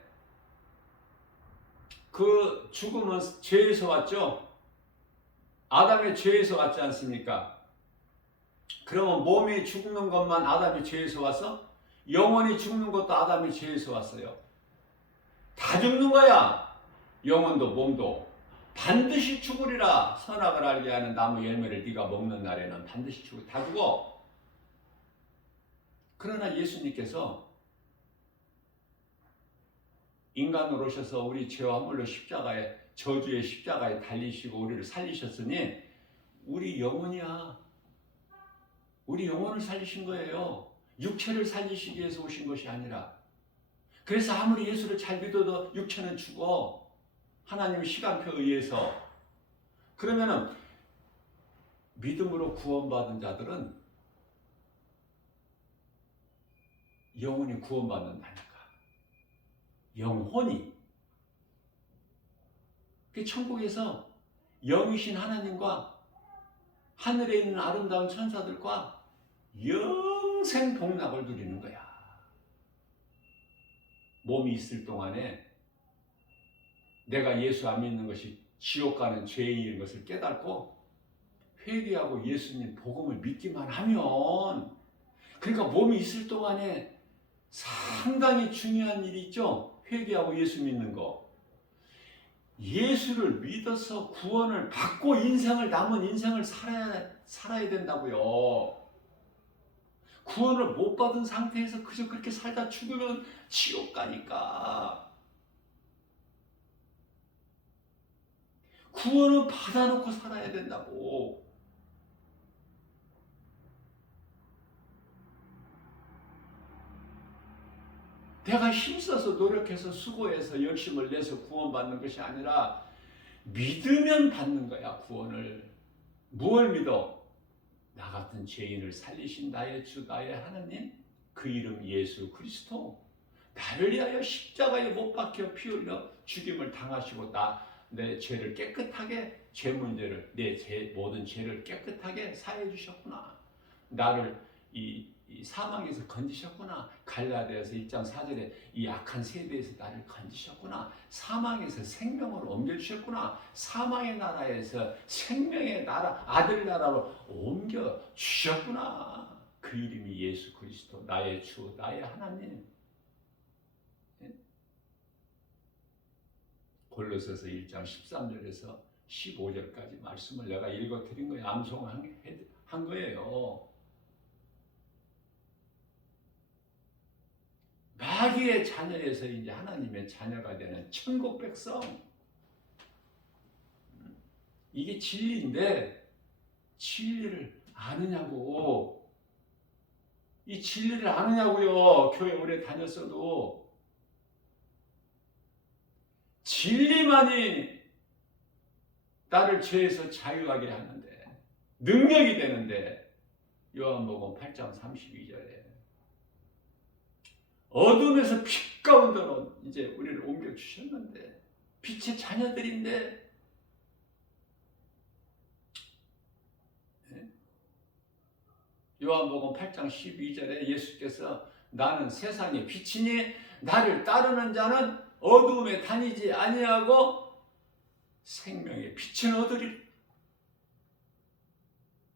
그 죽음은 죄에서 왔죠. 아담의 죄에서 왔지 않습니까? 그러면 몸이 죽는 것만 아담의 죄에서 왔어? 영혼이 죽는 것도 아담의 죄에서 왔어요. 다 죽는 거야. 영혼도 몸도. 반드시 죽으리라. 선악을 알게 하는 나무 열매를 네가 먹는 날에는 반드시 죽어. 다 죽어. 그러나 예수님께서 인간으로 오셔서 우리 죄와 허물로 십자가에 저주의 십자가에 달리시고 우리를 살리셨으니 우리 영혼이야. 우리 영혼을 살리신 거예요. 육체를 살리시기 위해서 오신 것이 아니라. 그래서 아무리 예수를 잘 믿어도 육체는 죽어. 하나님의 시간표에 의해서. 그러면은 믿음으로 구원받은 자들은 영혼이 구원받는다니까. 영혼이. 그 천국에서 영이신 하나님과 하늘에 있는 아름다운 천사들과 영생 복락을 누리는 거야. 몸이 있을 동안에 내가 예수 안 믿는 것이 지옥 가는 죄인인 것을 깨닫고 회개하고 예수님 복음을 믿기만 하면, 그러니까 몸이 있을 동안에 상당히 중요한 일이 있죠. 회개하고 예수 믿는 거. 예수를 믿어서 구원을 받고 남은 인생을 살아야 된다고요. 구원을 못 받은 상태에서 그저 그렇게 살다 죽으면 지옥 가니까. 구원은 받아놓고 살아야 된다고. 내가 힘써서 노력해서 수고해서 열심을 내서 구원받는 것이 아니라 믿으면 받는 거야. 구원을. 무엇을 믿어? 나 같은 죄인을 살리신 나의 주 나의 하나님, 그 이름 예수 그리스도, 나를 위하여 십자가에 못 박혀 피 흘려 죽임을 당하시고 내 죄를 깨끗하게, 죄 문제를, 내 모든 죄를 깨끗하게 사해 주셨구나. 나를 이 사망에서 건지셨구나. 갈라디아서 1장 4절에 이 악한 세대에서 나를 건지셨구나. 사망에서 생명으로 옮겨주셨구나. 사망의 나라에서 생명의 나라, 아들 나라로 옮겨주셨구나. 그 이름이 예수 그리스도, 나의 주, 나의 하나님. 골로새서 1장 13절에서 15절까지 말씀을 내가 읽어드린 거예요. 암송한 거예요. 마귀의 자녀에서 이제 하나님의 자녀가 되는 천국 백성. 이게 진리인데 진리를 아느냐고. 이 진리를 아느냐고요. 교회 오래 다녔어도. 진리만이 나를 죄에서 자유하게 하는데, 능력이 되는데, 요한복음 8장 32절에 어둠에서 빛 가운데로 이제 우리를 옮겨주셨는데, 빛의 자녀들인데, 요한복음 8장 12절에 예수께서 나는 세상의 빛이니 나를 따르는 자는 어두움에 다니지 아니하고 생명의 빛을 얻으리라.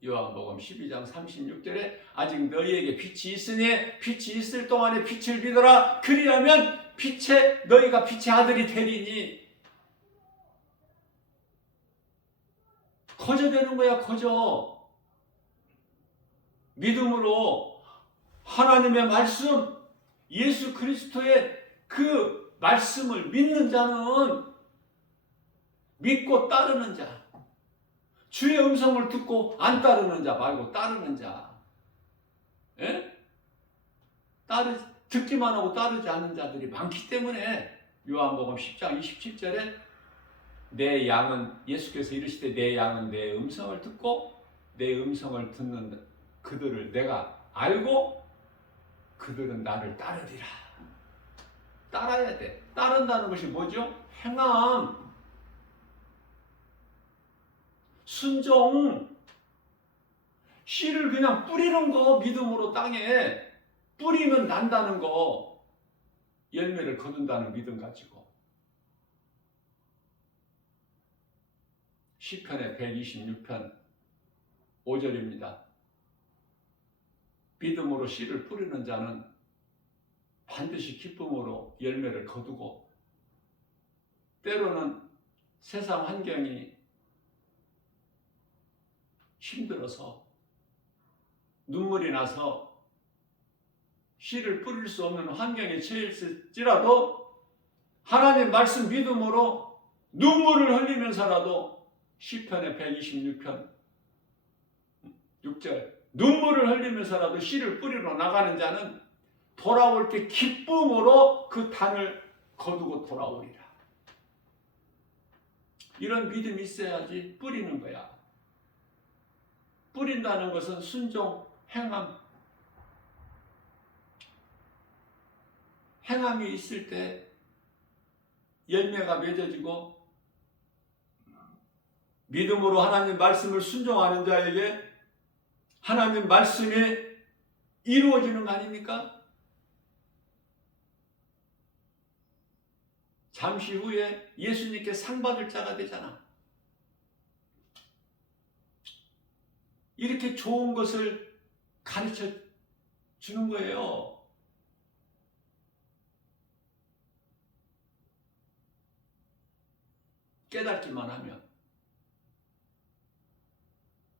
요한복음 12장 36절에 아직 너희에게 빛이 있으니 빛이 있을 동안에 빛을 믿어라. 그리하면 너희가 빛의 아들이 되리니. 거저되는 거야, 거저. 믿음으로 하나님의 말씀, 예수 그리스도의 그 말씀을 믿는 자는, 믿고 따르는 자, 주의 음성을 듣고 안 따르는 자 말고 따르는 자, 예? 듣기만 하고 따르지 않는 자들이 많기 때문에 요한복음 10장 27절에 내 양은, 예수께서 이르시되 내 양은 내 음성을 듣고 내 음성을 듣는 그들을 내가 알고 그들은 나를 따르리라. 따라야 돼. 따른다는 것이 뭐죠? 행함, 순종. 씨를 그냥 뿌리는 거, 믿음으로 땅에 뿌리면 난다는 거, 열매를 거둔다는 믿음 가지고. 시편의 126편 5절입니다. 믿음으로 씨를 뿌리는 자는 반드시 기쁨으로 열매를 거두고, 때로는 세상 환경이 힘들어서 눈물이 나서 씨를 뿌릴 수 없는 환경에 처했을지라도 하나님 말씀 믿음으로 눈물을 흘리면서라도, 시편의 126편 6절, 눈물을 흘리면서라도 씨를 뿌리러 나가는 자는 돌아올 때 기쁨으로 그 단을 거두고 돌아오리라. 이런 믿음이 있어야지 뿌리는 거야. 뿌린다는 것은 순종, 행함이 있을 때 열매가 맺어지고, 믿음으로 하나님 말씀을 순종하는 자에게 하나님 말씀이 이루어지는 거 아닙니까? 잠시 후에 예수님께 상 받을 자가 되잖아. 이렇게 좋은 것을 가르쳐 주는 거예요. 깨닫기만 하면,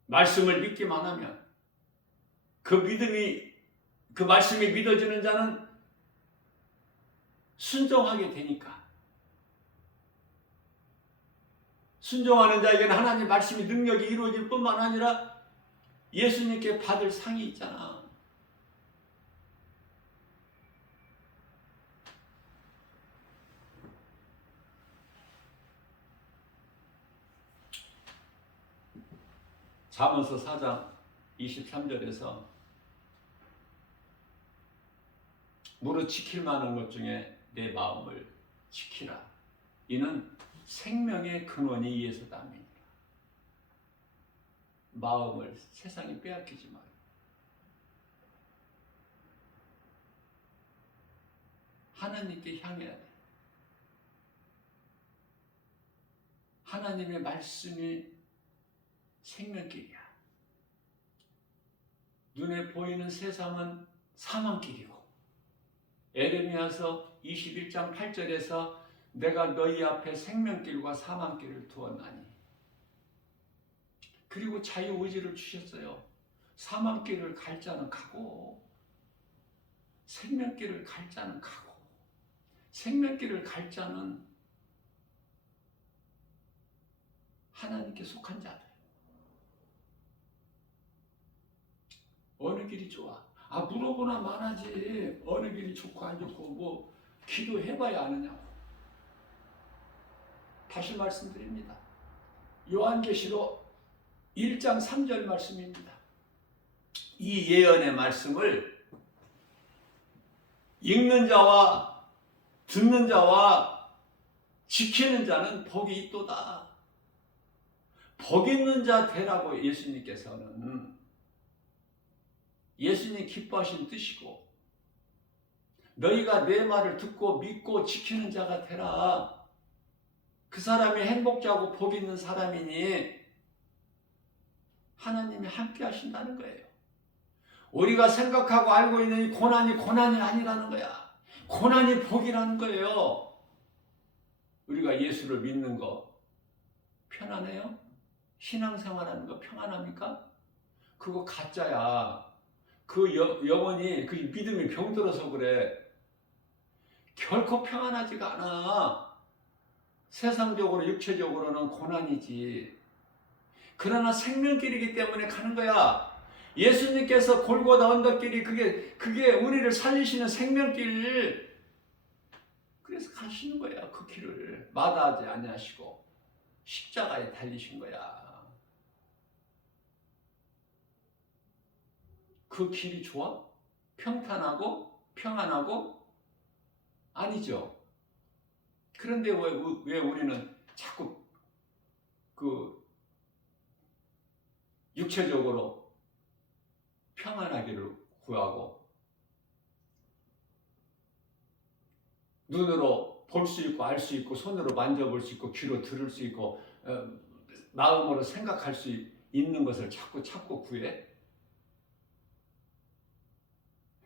말씀을 믿기만 하면, 그 말씀이 믿어지는 자는 순종하게 되니까. 순종하는 자에게는 하나님 말씀이 능력이 이루어질 뿐만 아니라 예수님께 받을 상이 있잖아. 잠언서 4장 23절에서 무릇 지킬 만한 것 중에 내 마음을 지키라. 이는 생명의 근원이 이에서 남이니라. 마음을 세상에 빼앗기지 마요. 하나님께 향해야 돼. 하나님의 말씀이 생명길이야. 눈에 보이는 세상은 사망길이고, 에레미야서 21장 8절에서 내가 너희 앞에 생명길과 사망길을 두었나니. 그리고 자유의지를 주셨어요. 사망길을 갈 자는 가고, 생명길을 갈 자는 가고. 생명길을 갈 자는 하나님께 속한 자들. 어느 길이 좋아? 물어보나 말하지. 어느 길이 좋고 안 좋고 뭐 기도해봐야 아느냐고. 다시 말씀드립니다. 요한계시록 1장 3절 말씀입니다. 이 예언의 말씀을 읽는 자와 듣는 자와 지키는 자는 복이 있도다. 복 있는 자 되라고 예수님께서는 예수님 기뻐하신 뜻이고 너희가 내 말을 듣고 믿고 지키는 자가 되라. 그 사람이 행복자고 복 있는 사람이니 하나님이 함께 하신다는 거예요. 우리가 생각하고 알고 있는 이 고난이 아니라는 거야. 고난이 복이라는 거예요. 우리가 예수를 믿는 거 편안해요? 신앙생활하는 거 평안합니까? 그거 가짜야. 그 영혼이 그 믿음이 병들어서 그래. 결코 평안하지가 않아. 세상적으로 육체적으로는 고난이지. 그러나 생명길이기 때문에 가는 거야. 예수님께서 골고다 언덕길이 그게 우리를 살리시는 생명길. 그래서 가시는 거야. 그 길을 마다하지 아니하시고 십자가에 달리신 거야. 그 길이 좋아? 평탄하고 평안하고? 아니죠. 그런데 왜 우리는 자꾸 그 육체적으로 평안하기를 구하고 눈으로 볼 수 있고 알 수 있고 손으로 만져볼 수 있고 귀로 들을 수 있고 마음으로 생각할 수 있는 것을 자꾸 구해?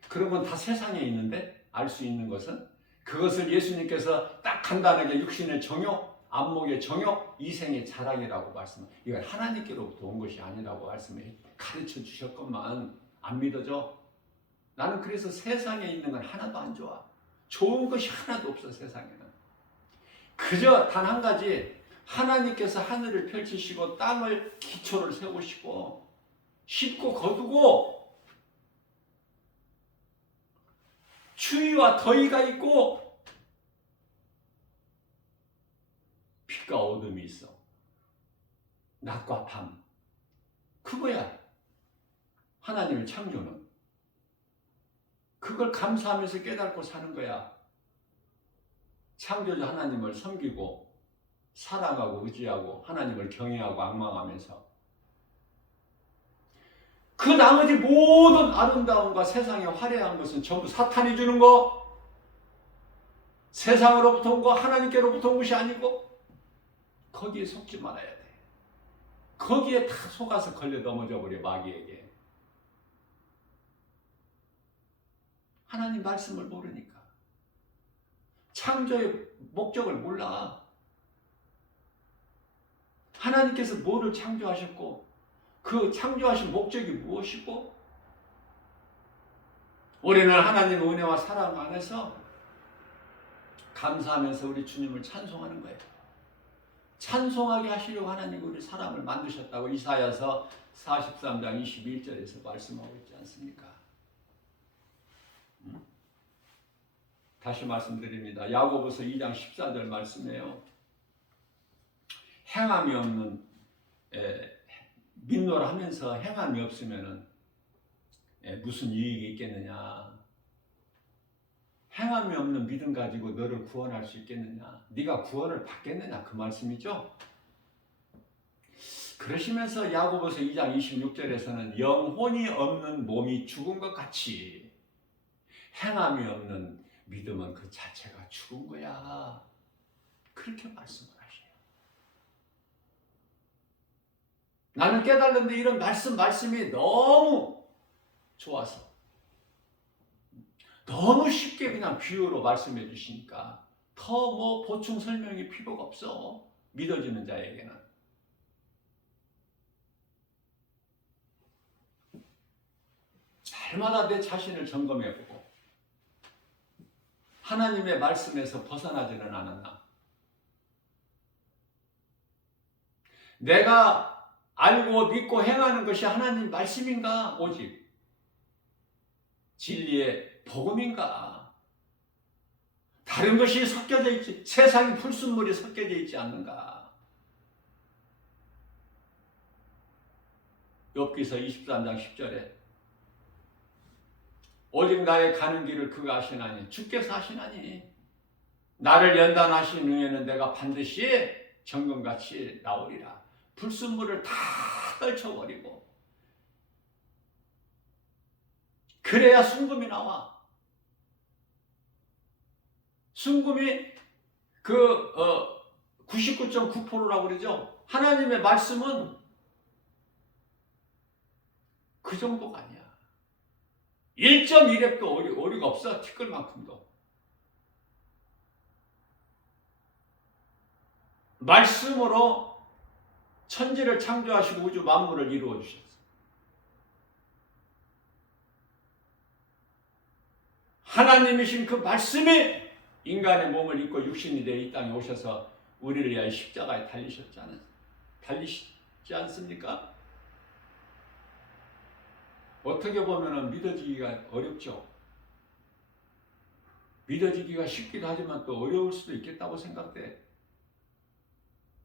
그런 건 다 세상에 있는데 알 수 있는 것은 그것을 예수님께서 딱 간단하게 육신의 정욕, 안목의 정욕, 이생의 자랑이라고 말씀합니다. 이건 하나님께로부터 온 것이 아니라고 말씀해 가르쳐 주셨건만 안 믿어져? 나는 그래서 세상에 있는 건 하나도 안 좋아. 좋은 것이 하나도 없어 세상에는. 그저 단 한 가지 하나님께서 하늘을 펼치시고 땅을 기초를 세우시고 싣고 거두고 추위와 더위가 있고 빛과 어둠이 있어. 낮과 밤. 그거야. 하나님의 창조는. 그걸 감사하면서 깨닫고 사는 거야. 창조주 하나님을 섬기고 사랑하고 의지하고 하나님을 경외하고 앙망하면서 그 나머지 모든 아름다움과 세상의 화려한 것은 전부 사탄이 주는 거, 세상으로부터 온 거, 하나님께로부터 온 것이 아니고 거기에 속지 말아야 돼. 거기에 다 속아서 걸려 넘어져 버려 마귀에게. 하나님 말씀을 모르니까. 창조의 목적을 몰라. 하나님께서 뭐를 창조하셨고 그 창조하신 목적이 무엇이고 우리는 하나님의 은혜와 사랑 안에서 감사하면서 우리 주님을 찬송하는 거예요. 찬송하게 하시려고 하나님이 우리 사람을 만드셨다고 이사야서 43장 21절에서 말씀하고 있지 않습니까? 다시 말씀드립니다. 야고보서 2장 14절 말씀이에요. 행함이 없는 믿노라 하면서 행함이 없으면 무슨 유익이 있겠느냐. 행함이 없는 믿음 가지고 너를 구원할 수 있겠느냐. 네가 구원을 받겠느냐 그 말씀이죠. 그러시면서 야고보서 2장 26절에서는 영혼이 없는 몸이 죽은 것 같이 행함이 없는 믿음은 그 자체가 죽은 거야. 그렇게 말씀을 하셔요. 나는 깨달는데 이런 말씀이 너무 좋아서 너무 쉽게 그냥 비유로 말씀해 주시니까 더 뭐 보충 설명이 필요가 없어. 믿어지는 자에게는. 날마다 내 자신을 점검해보고 하나님의 말씀에서 벗어나지는 않았나. 내가 알고 믿고 행하는 것이 하나님 말씀인가? 오직 진리의 복음인가? 다른 것이 섞여져 있지, 세상의 불순물이 섞여져 있지 않는가? 욥기서 23장 10절에 오직 나의 가는 길을 그가 아시나니 주께서 아시나니 나를 연단하신 후에는 내가 반드시 정금같이 나오리라. 불순물을 다 떨쳐버리고 그래야 순금이 나와. 순금이 99.9%라고 그러죠. 하나님의 말씀은 그 정도가 아니야. 1.1획도 오류가 없어. 티끌만큼도. 말씀으로 천지를 창조하시고 우주 만물을 이루어 주셨어. 하나님이신 그 말씀이 인간의 몸을 입고 육신이 되어 이 땅에 오셔서 우리를 위하여 십자가에 달리시지 않습니까? 어떻게 보면 믿어지기가 어렵죠. 믿어지기가 쉽기도 하지만 또 어려울 수도 있겠다고 생각돼.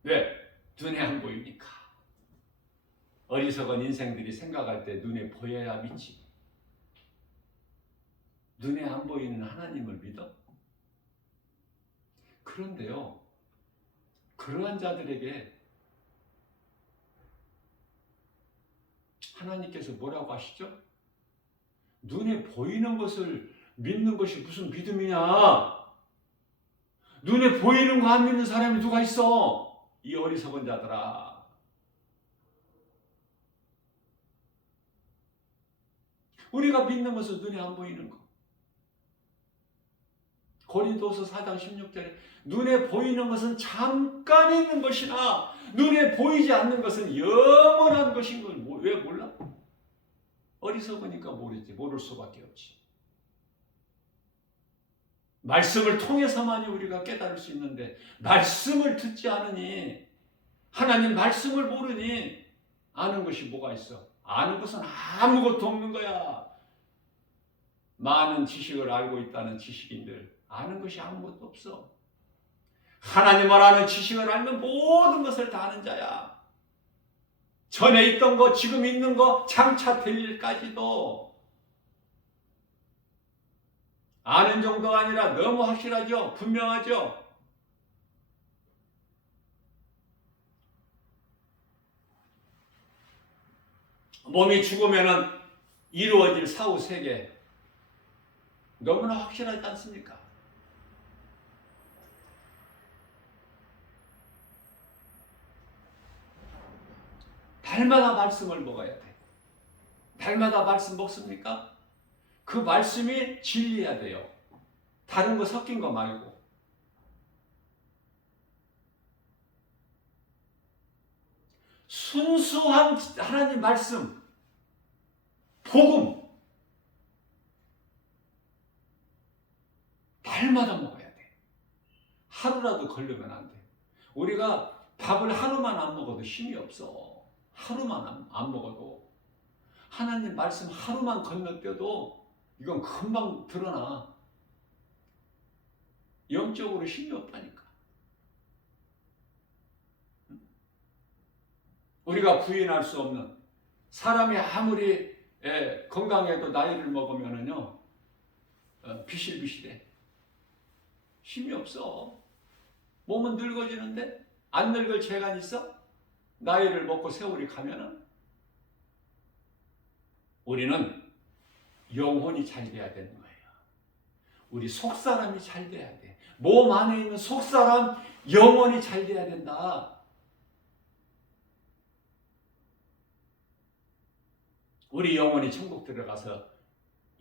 왜? 눈에 안 보이니까. 어리석은 인생들이 생각할 때 눈에 보여야 믿지. 눈에 안 보이는 하나님을 믿어? 그런데요, 그러한 자들에게 하나님께서 뭐라고 하시죠? 눈에 보이는 것을 믿는 것이 무슨 믿음이냐? 눈에 보이는 거 안 믿는 사람이 누가 있어? 이 어리석은 자들아. 우리가 믿는 것은 눈에 안 보이는 거. 고린도서 4장 16절에 눈에 보이는 것은 잠깐 있는 것이나 눈에 보이지 않는 것은 영원한 것인 걸 왜 몰라? 어리석으니까 모르지. 모를 수밖에 없지. 말씀을 통해서만이 우리가 깨달을 수 있는데 말씀을 듣지 않으니, 하나님 말씀을 모르니 아는 것이 뭐가 있어? 아는 것은 아무것도 없는 거야. 많은 지식을 알고 있다는 지식인들 아는 것이 아무것도 없어. 하나님을 아는 지식을 알면 모든 것을 다 아는 자야. 전에 있던 거, 지금 있는 거, 장차 될 일까지도 아는 정도가 아니라 너무 확실하죠. 분명하죠. 몸이 죽으면 이루어질 사후 세계 너무나 확실하지 않습니까? 달마다 말씀을 먹어야 돼. 달마다 말씀 먹습니까? 그 말씀이 진리해야 돼요. 다른 거 섞인 거 말고. 순수한 하나님 말씀, 복음, 달마다 먹어야 돼. 하루라도 걸리면 안 돼. 우리가 밥을 하루만 안 먹어도 힘이 없어. 하루만 안 먹어도. 하나님 말씀 하루만 건너뛰어도 이건 금방 드러나. 영적으로 힘이 없다니까. 우리가 부인할 수 없는, 사람이 아무리 건강해도 나이를 먹으면은요 비실비실해. 힘이 없어. 몸은 늙어지는데 안 늙을 재간이 있어? 나이를 먹고 세월이 가면은. 우리는 영혼이 잘 돼야 되는 거예요. 우리 속사람이 잘 돼야 돼. 몸 안에 있는 속사람, 영혼이 잘 돼야 된다. 우리 영혼이 천국 들어가서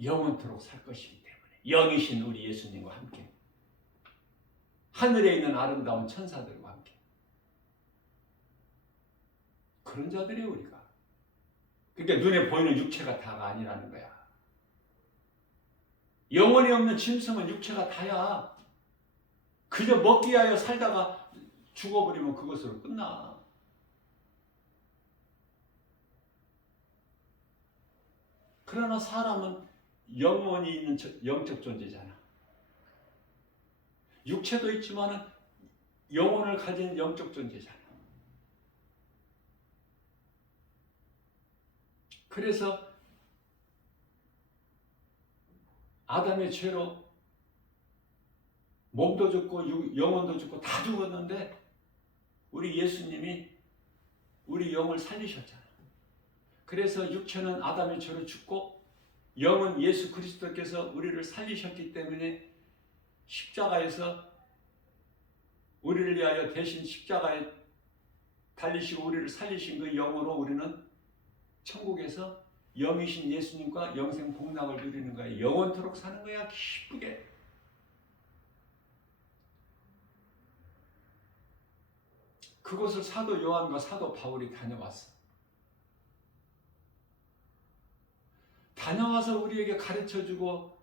영원토록 살 것이기 때문에, 영이신 우리 예수님과 함께, 하늘에 있는 아름다운 천사들과 함께, 그런 자들이 우리가. 그러니까 눈에 보이는 육체가 다가 아니라는 거야. 영혼이 없는 짐승은 육체가 다야. 그저 먹기 위하여 살다가 죽어버리면 그것으로 끝나. 그러나 사람은 영혼이 있는 영적 존재잖아. 육체도 있지만 영혼을 가진 영적 존재잖아. 그래서 아담의 죄로 몸도 죽고 영혼도 죽고 다 죽었는데 우리 예수님이 우리 영을 살리셨잖아. 그래서 육체는 아담의 죄로 죽고 영은 예수 그리스도께서 우리를 살리셨기 때문에 십자가에서 우리를 위하여 대신 십자가에 달리시고 우리를 살리신 그 영으로 우리는 천국에서 영이신 예수님과 영생 복락을 누리는 거야. 영원토록 사는 거야. 기쁘게. 그곳을 사도 요한과 사도 바울이 다녀왔어. 다녀와서 우리에게 가르쳐주고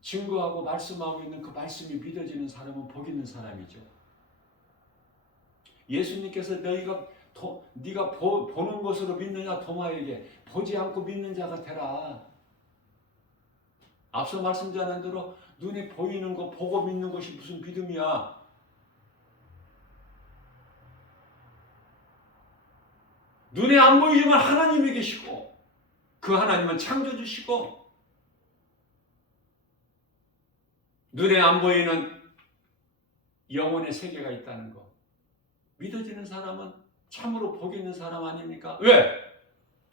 증거하고 말씀하고 있는 그 말씀이 믿어지는 사람은 복 있는 사람이죠. 예수님께서 네가 보는 것으로 믿느냐 도마에게 보지 않고 믿는 자가 되라. 앞서 말씀드린 대로 눈에 보이는 거 보고 믿는 것이 무슨 믿음이야. 눈에 안 보이지만 하나님이 계시고 그 하나님은 창조주시고 눈에 안 보이는 영혼의 세계가 있다는 거. 믿어지는 사람은 참으로 복 있는 사람 아닙니까? 왜?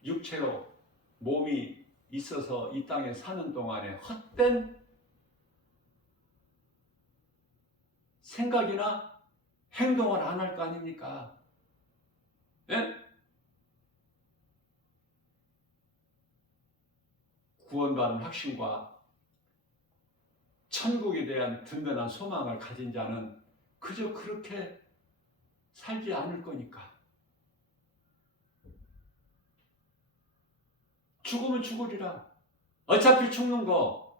육체로 몸이 있어서 이 땅에 사는 동안에 헛된 생각이나 행동을 안 할 거 아닙니까? 예? 구원받은 확신과 천국에 대한 든든한 소망을 가진 자는 그저 그렇게 살지 않을 거니까. 죽으면 죽으리라. 어차피 죽는 거,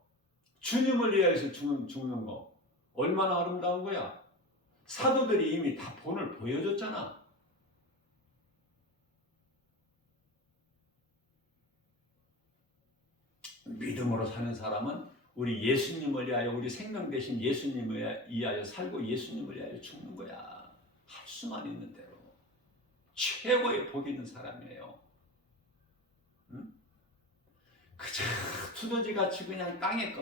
주님을 위해서 죽는 거 얼마나 아름다운 거야. 사도들이 이미 다 본을 보여줬잖아. 믿음으로 사는 사람은 우리 예수님을 위하여, 우리 생명 대신 예수님을 위하여 살고 예수님을 위하여 죽는 거야. 할 수만 있는 대로. 최고의 복 있는 사람이에요. 응? 그저 두더지같이 그냥 땅의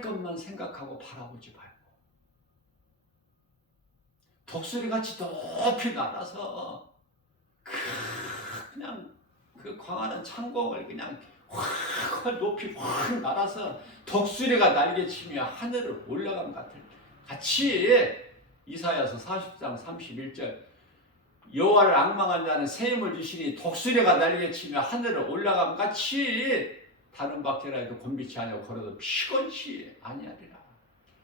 것만 생각하고 바라보지 말고 독수리같이 높이 날아서 그냥 그 광활한 창공을 그냥 확 높이 확 날아서 독수리가 날개치며 하늘을 올라간 같이 이사야서 40장 31절 여호와를 앙망한 자는 새 힘을 주시니 독수리가 날개치며 하늘을 올라감 같이 다른 박해라 해도 곤비치 아니하고 걸어도 피곤치 아니하리라.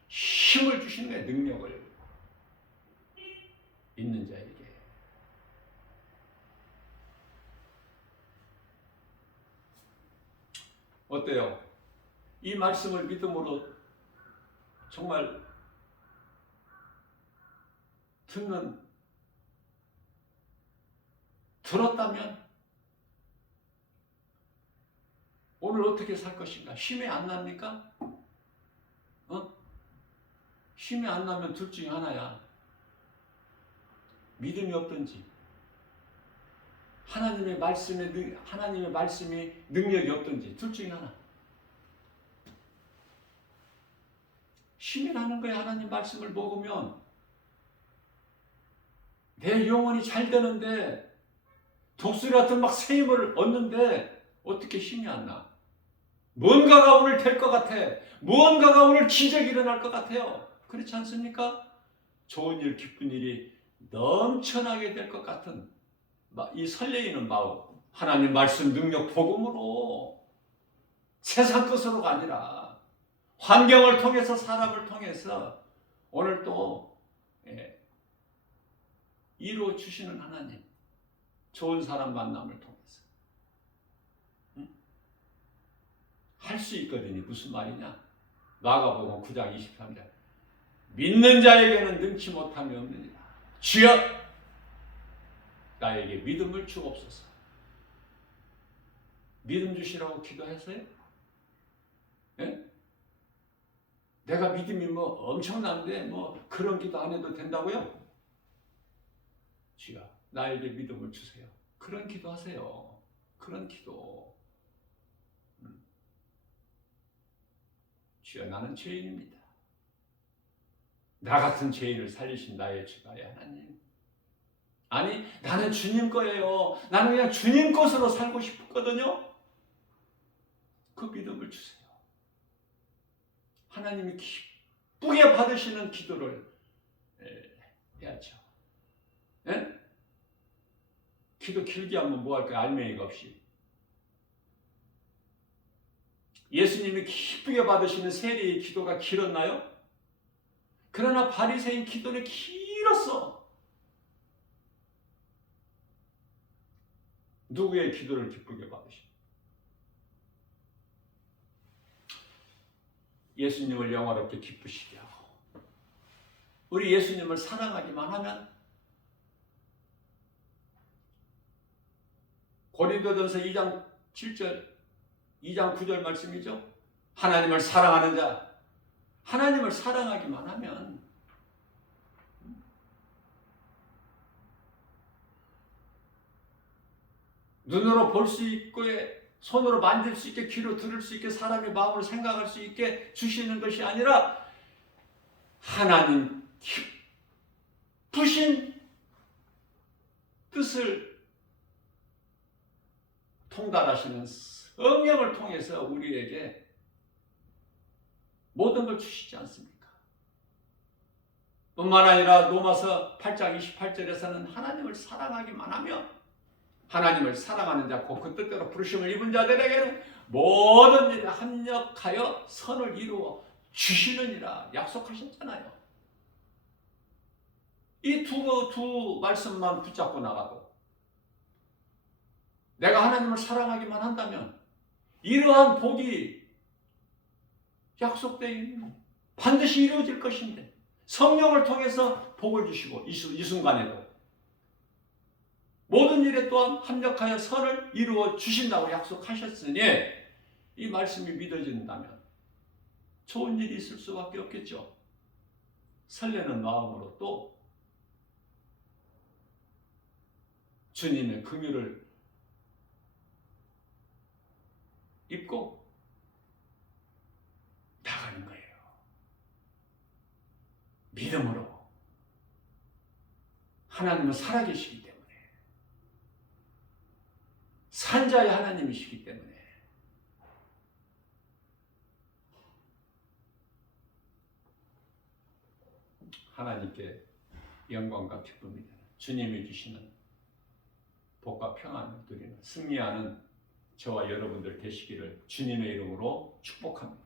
힘을 주시는 거예요. 능력을 있는 자에게. 어때요? 이 말씀을 믿음으로 정말 들었다면 오늘 어떻게 살 것인가? 힘이 안 납니까? 힘이 안 나면 둘 중에 하나야. 믿음이 없든지 하나님의 말씀이 능력이 없든지 둘 중에 하나. 힘이 나는 거야. 하나님 말씀을 먹으면 내 영혼이 잘 되는데 독수리 같은 막 새 힘을 얻는데 어떻게 힘이 안 나? 뭔가가 오늘 될 것 같아. 뭔가가 오늘 기적이 일어날 것 같아요. 그렇지 않습니까? 좋은 일, 기쁜 일이 넘쳐나게 될 것 같은 이 설레이는 마음, 하나님 말씀 능력 복음으로 세상 것으로가 아니라 환경을 통해서 사람을 통해서 오늘 또 이루어 주시는 하나님, 좋은 사람 만남을 통해서 할 수 있거든요. 무슨 말이냐? 마가복음 9장 23절 믿는 자에게는 능치 못함이 없느니라. 주여 나에게 믿음을 주옵소서. 믿음 주시라고 기도하세요? 네? 내가 믿음이 엄청난데 그런 기도 안 해도 된다고요? 주여 나에게 믿음을 주세요. 그런 기도 하세요. 그런 기도. 주여 나는 죄인입니다. 나 같은 죄인을 살리신 나의 주가의 하나님. 아니 나는 주님 거예요. 나는 그냥 주님 것으로 살고 싶거든요. 그 믿음을 주세요. 하나님이 기쁘게 받으시는 기도를 해야죠. 예? 기도 길게 하면 뭐 할까요? 알맹이가 없이. 예수님이 기쁘게 받으시는 세례의 기도가 길었나요? 그러나 바리새인 기도는 길었어. 누구의 기도를 기쁘게 받으시나? 예수님을 영화롭게 기쁘시게 하고 우리 예수님을 사랑하기만 하면 고린도전서 2장 7절 2장 9절 말씀이죠. 하나님을 사랑하는 자, 하나님을 사랑하기만 하면 눈으로 볼 수 있고 손으로 만질 수 있게 귀로 들을 수 있게 사람의 마음으로 생각할 수 있게 주시는 것이 아니라 하나님 깊으신 뜻을 통달하시는 성령을 통해서 우리에게 모든 걸 주시지 않습니까? 뿐만 아니라 로마서 8장 28절에서는 하나님을 사랑하기만 하며 하나님을 사랑하는 자, 곧 그 뜻대로 부르심을 입은 자들에게는 모든 일에 합력하여 선을 이루어 주시느니라 약속하셨잖아요. 이 두 말씀만 붙잡고 나가도 내가 하나님을 사랑하기만 한다면 이러한 복이 약속되어 있는 반드시 이루어질 것인데 성령을 통해서 복을 주시고 이 순간에도 모든 일에 또한 합력하여 선을 이루어 주신다고 약속하셨으니 이 말씀이 믿어진다면 좋은 일이 있을 수밖에 없겠죠. 설레는 마음으로 또 주님의 긍휼을 입고 나가는 거예요. 믿음으로. 하나님은 살아계시기 때문에. 산자의 하나님이시기 때문에. 하나님께 영광과 기쁨이 되는 주님이 주시는 복과 평안을 누리는 승리하는 저와 여러분들 되시기를 주님의 이름으로 축복합니다.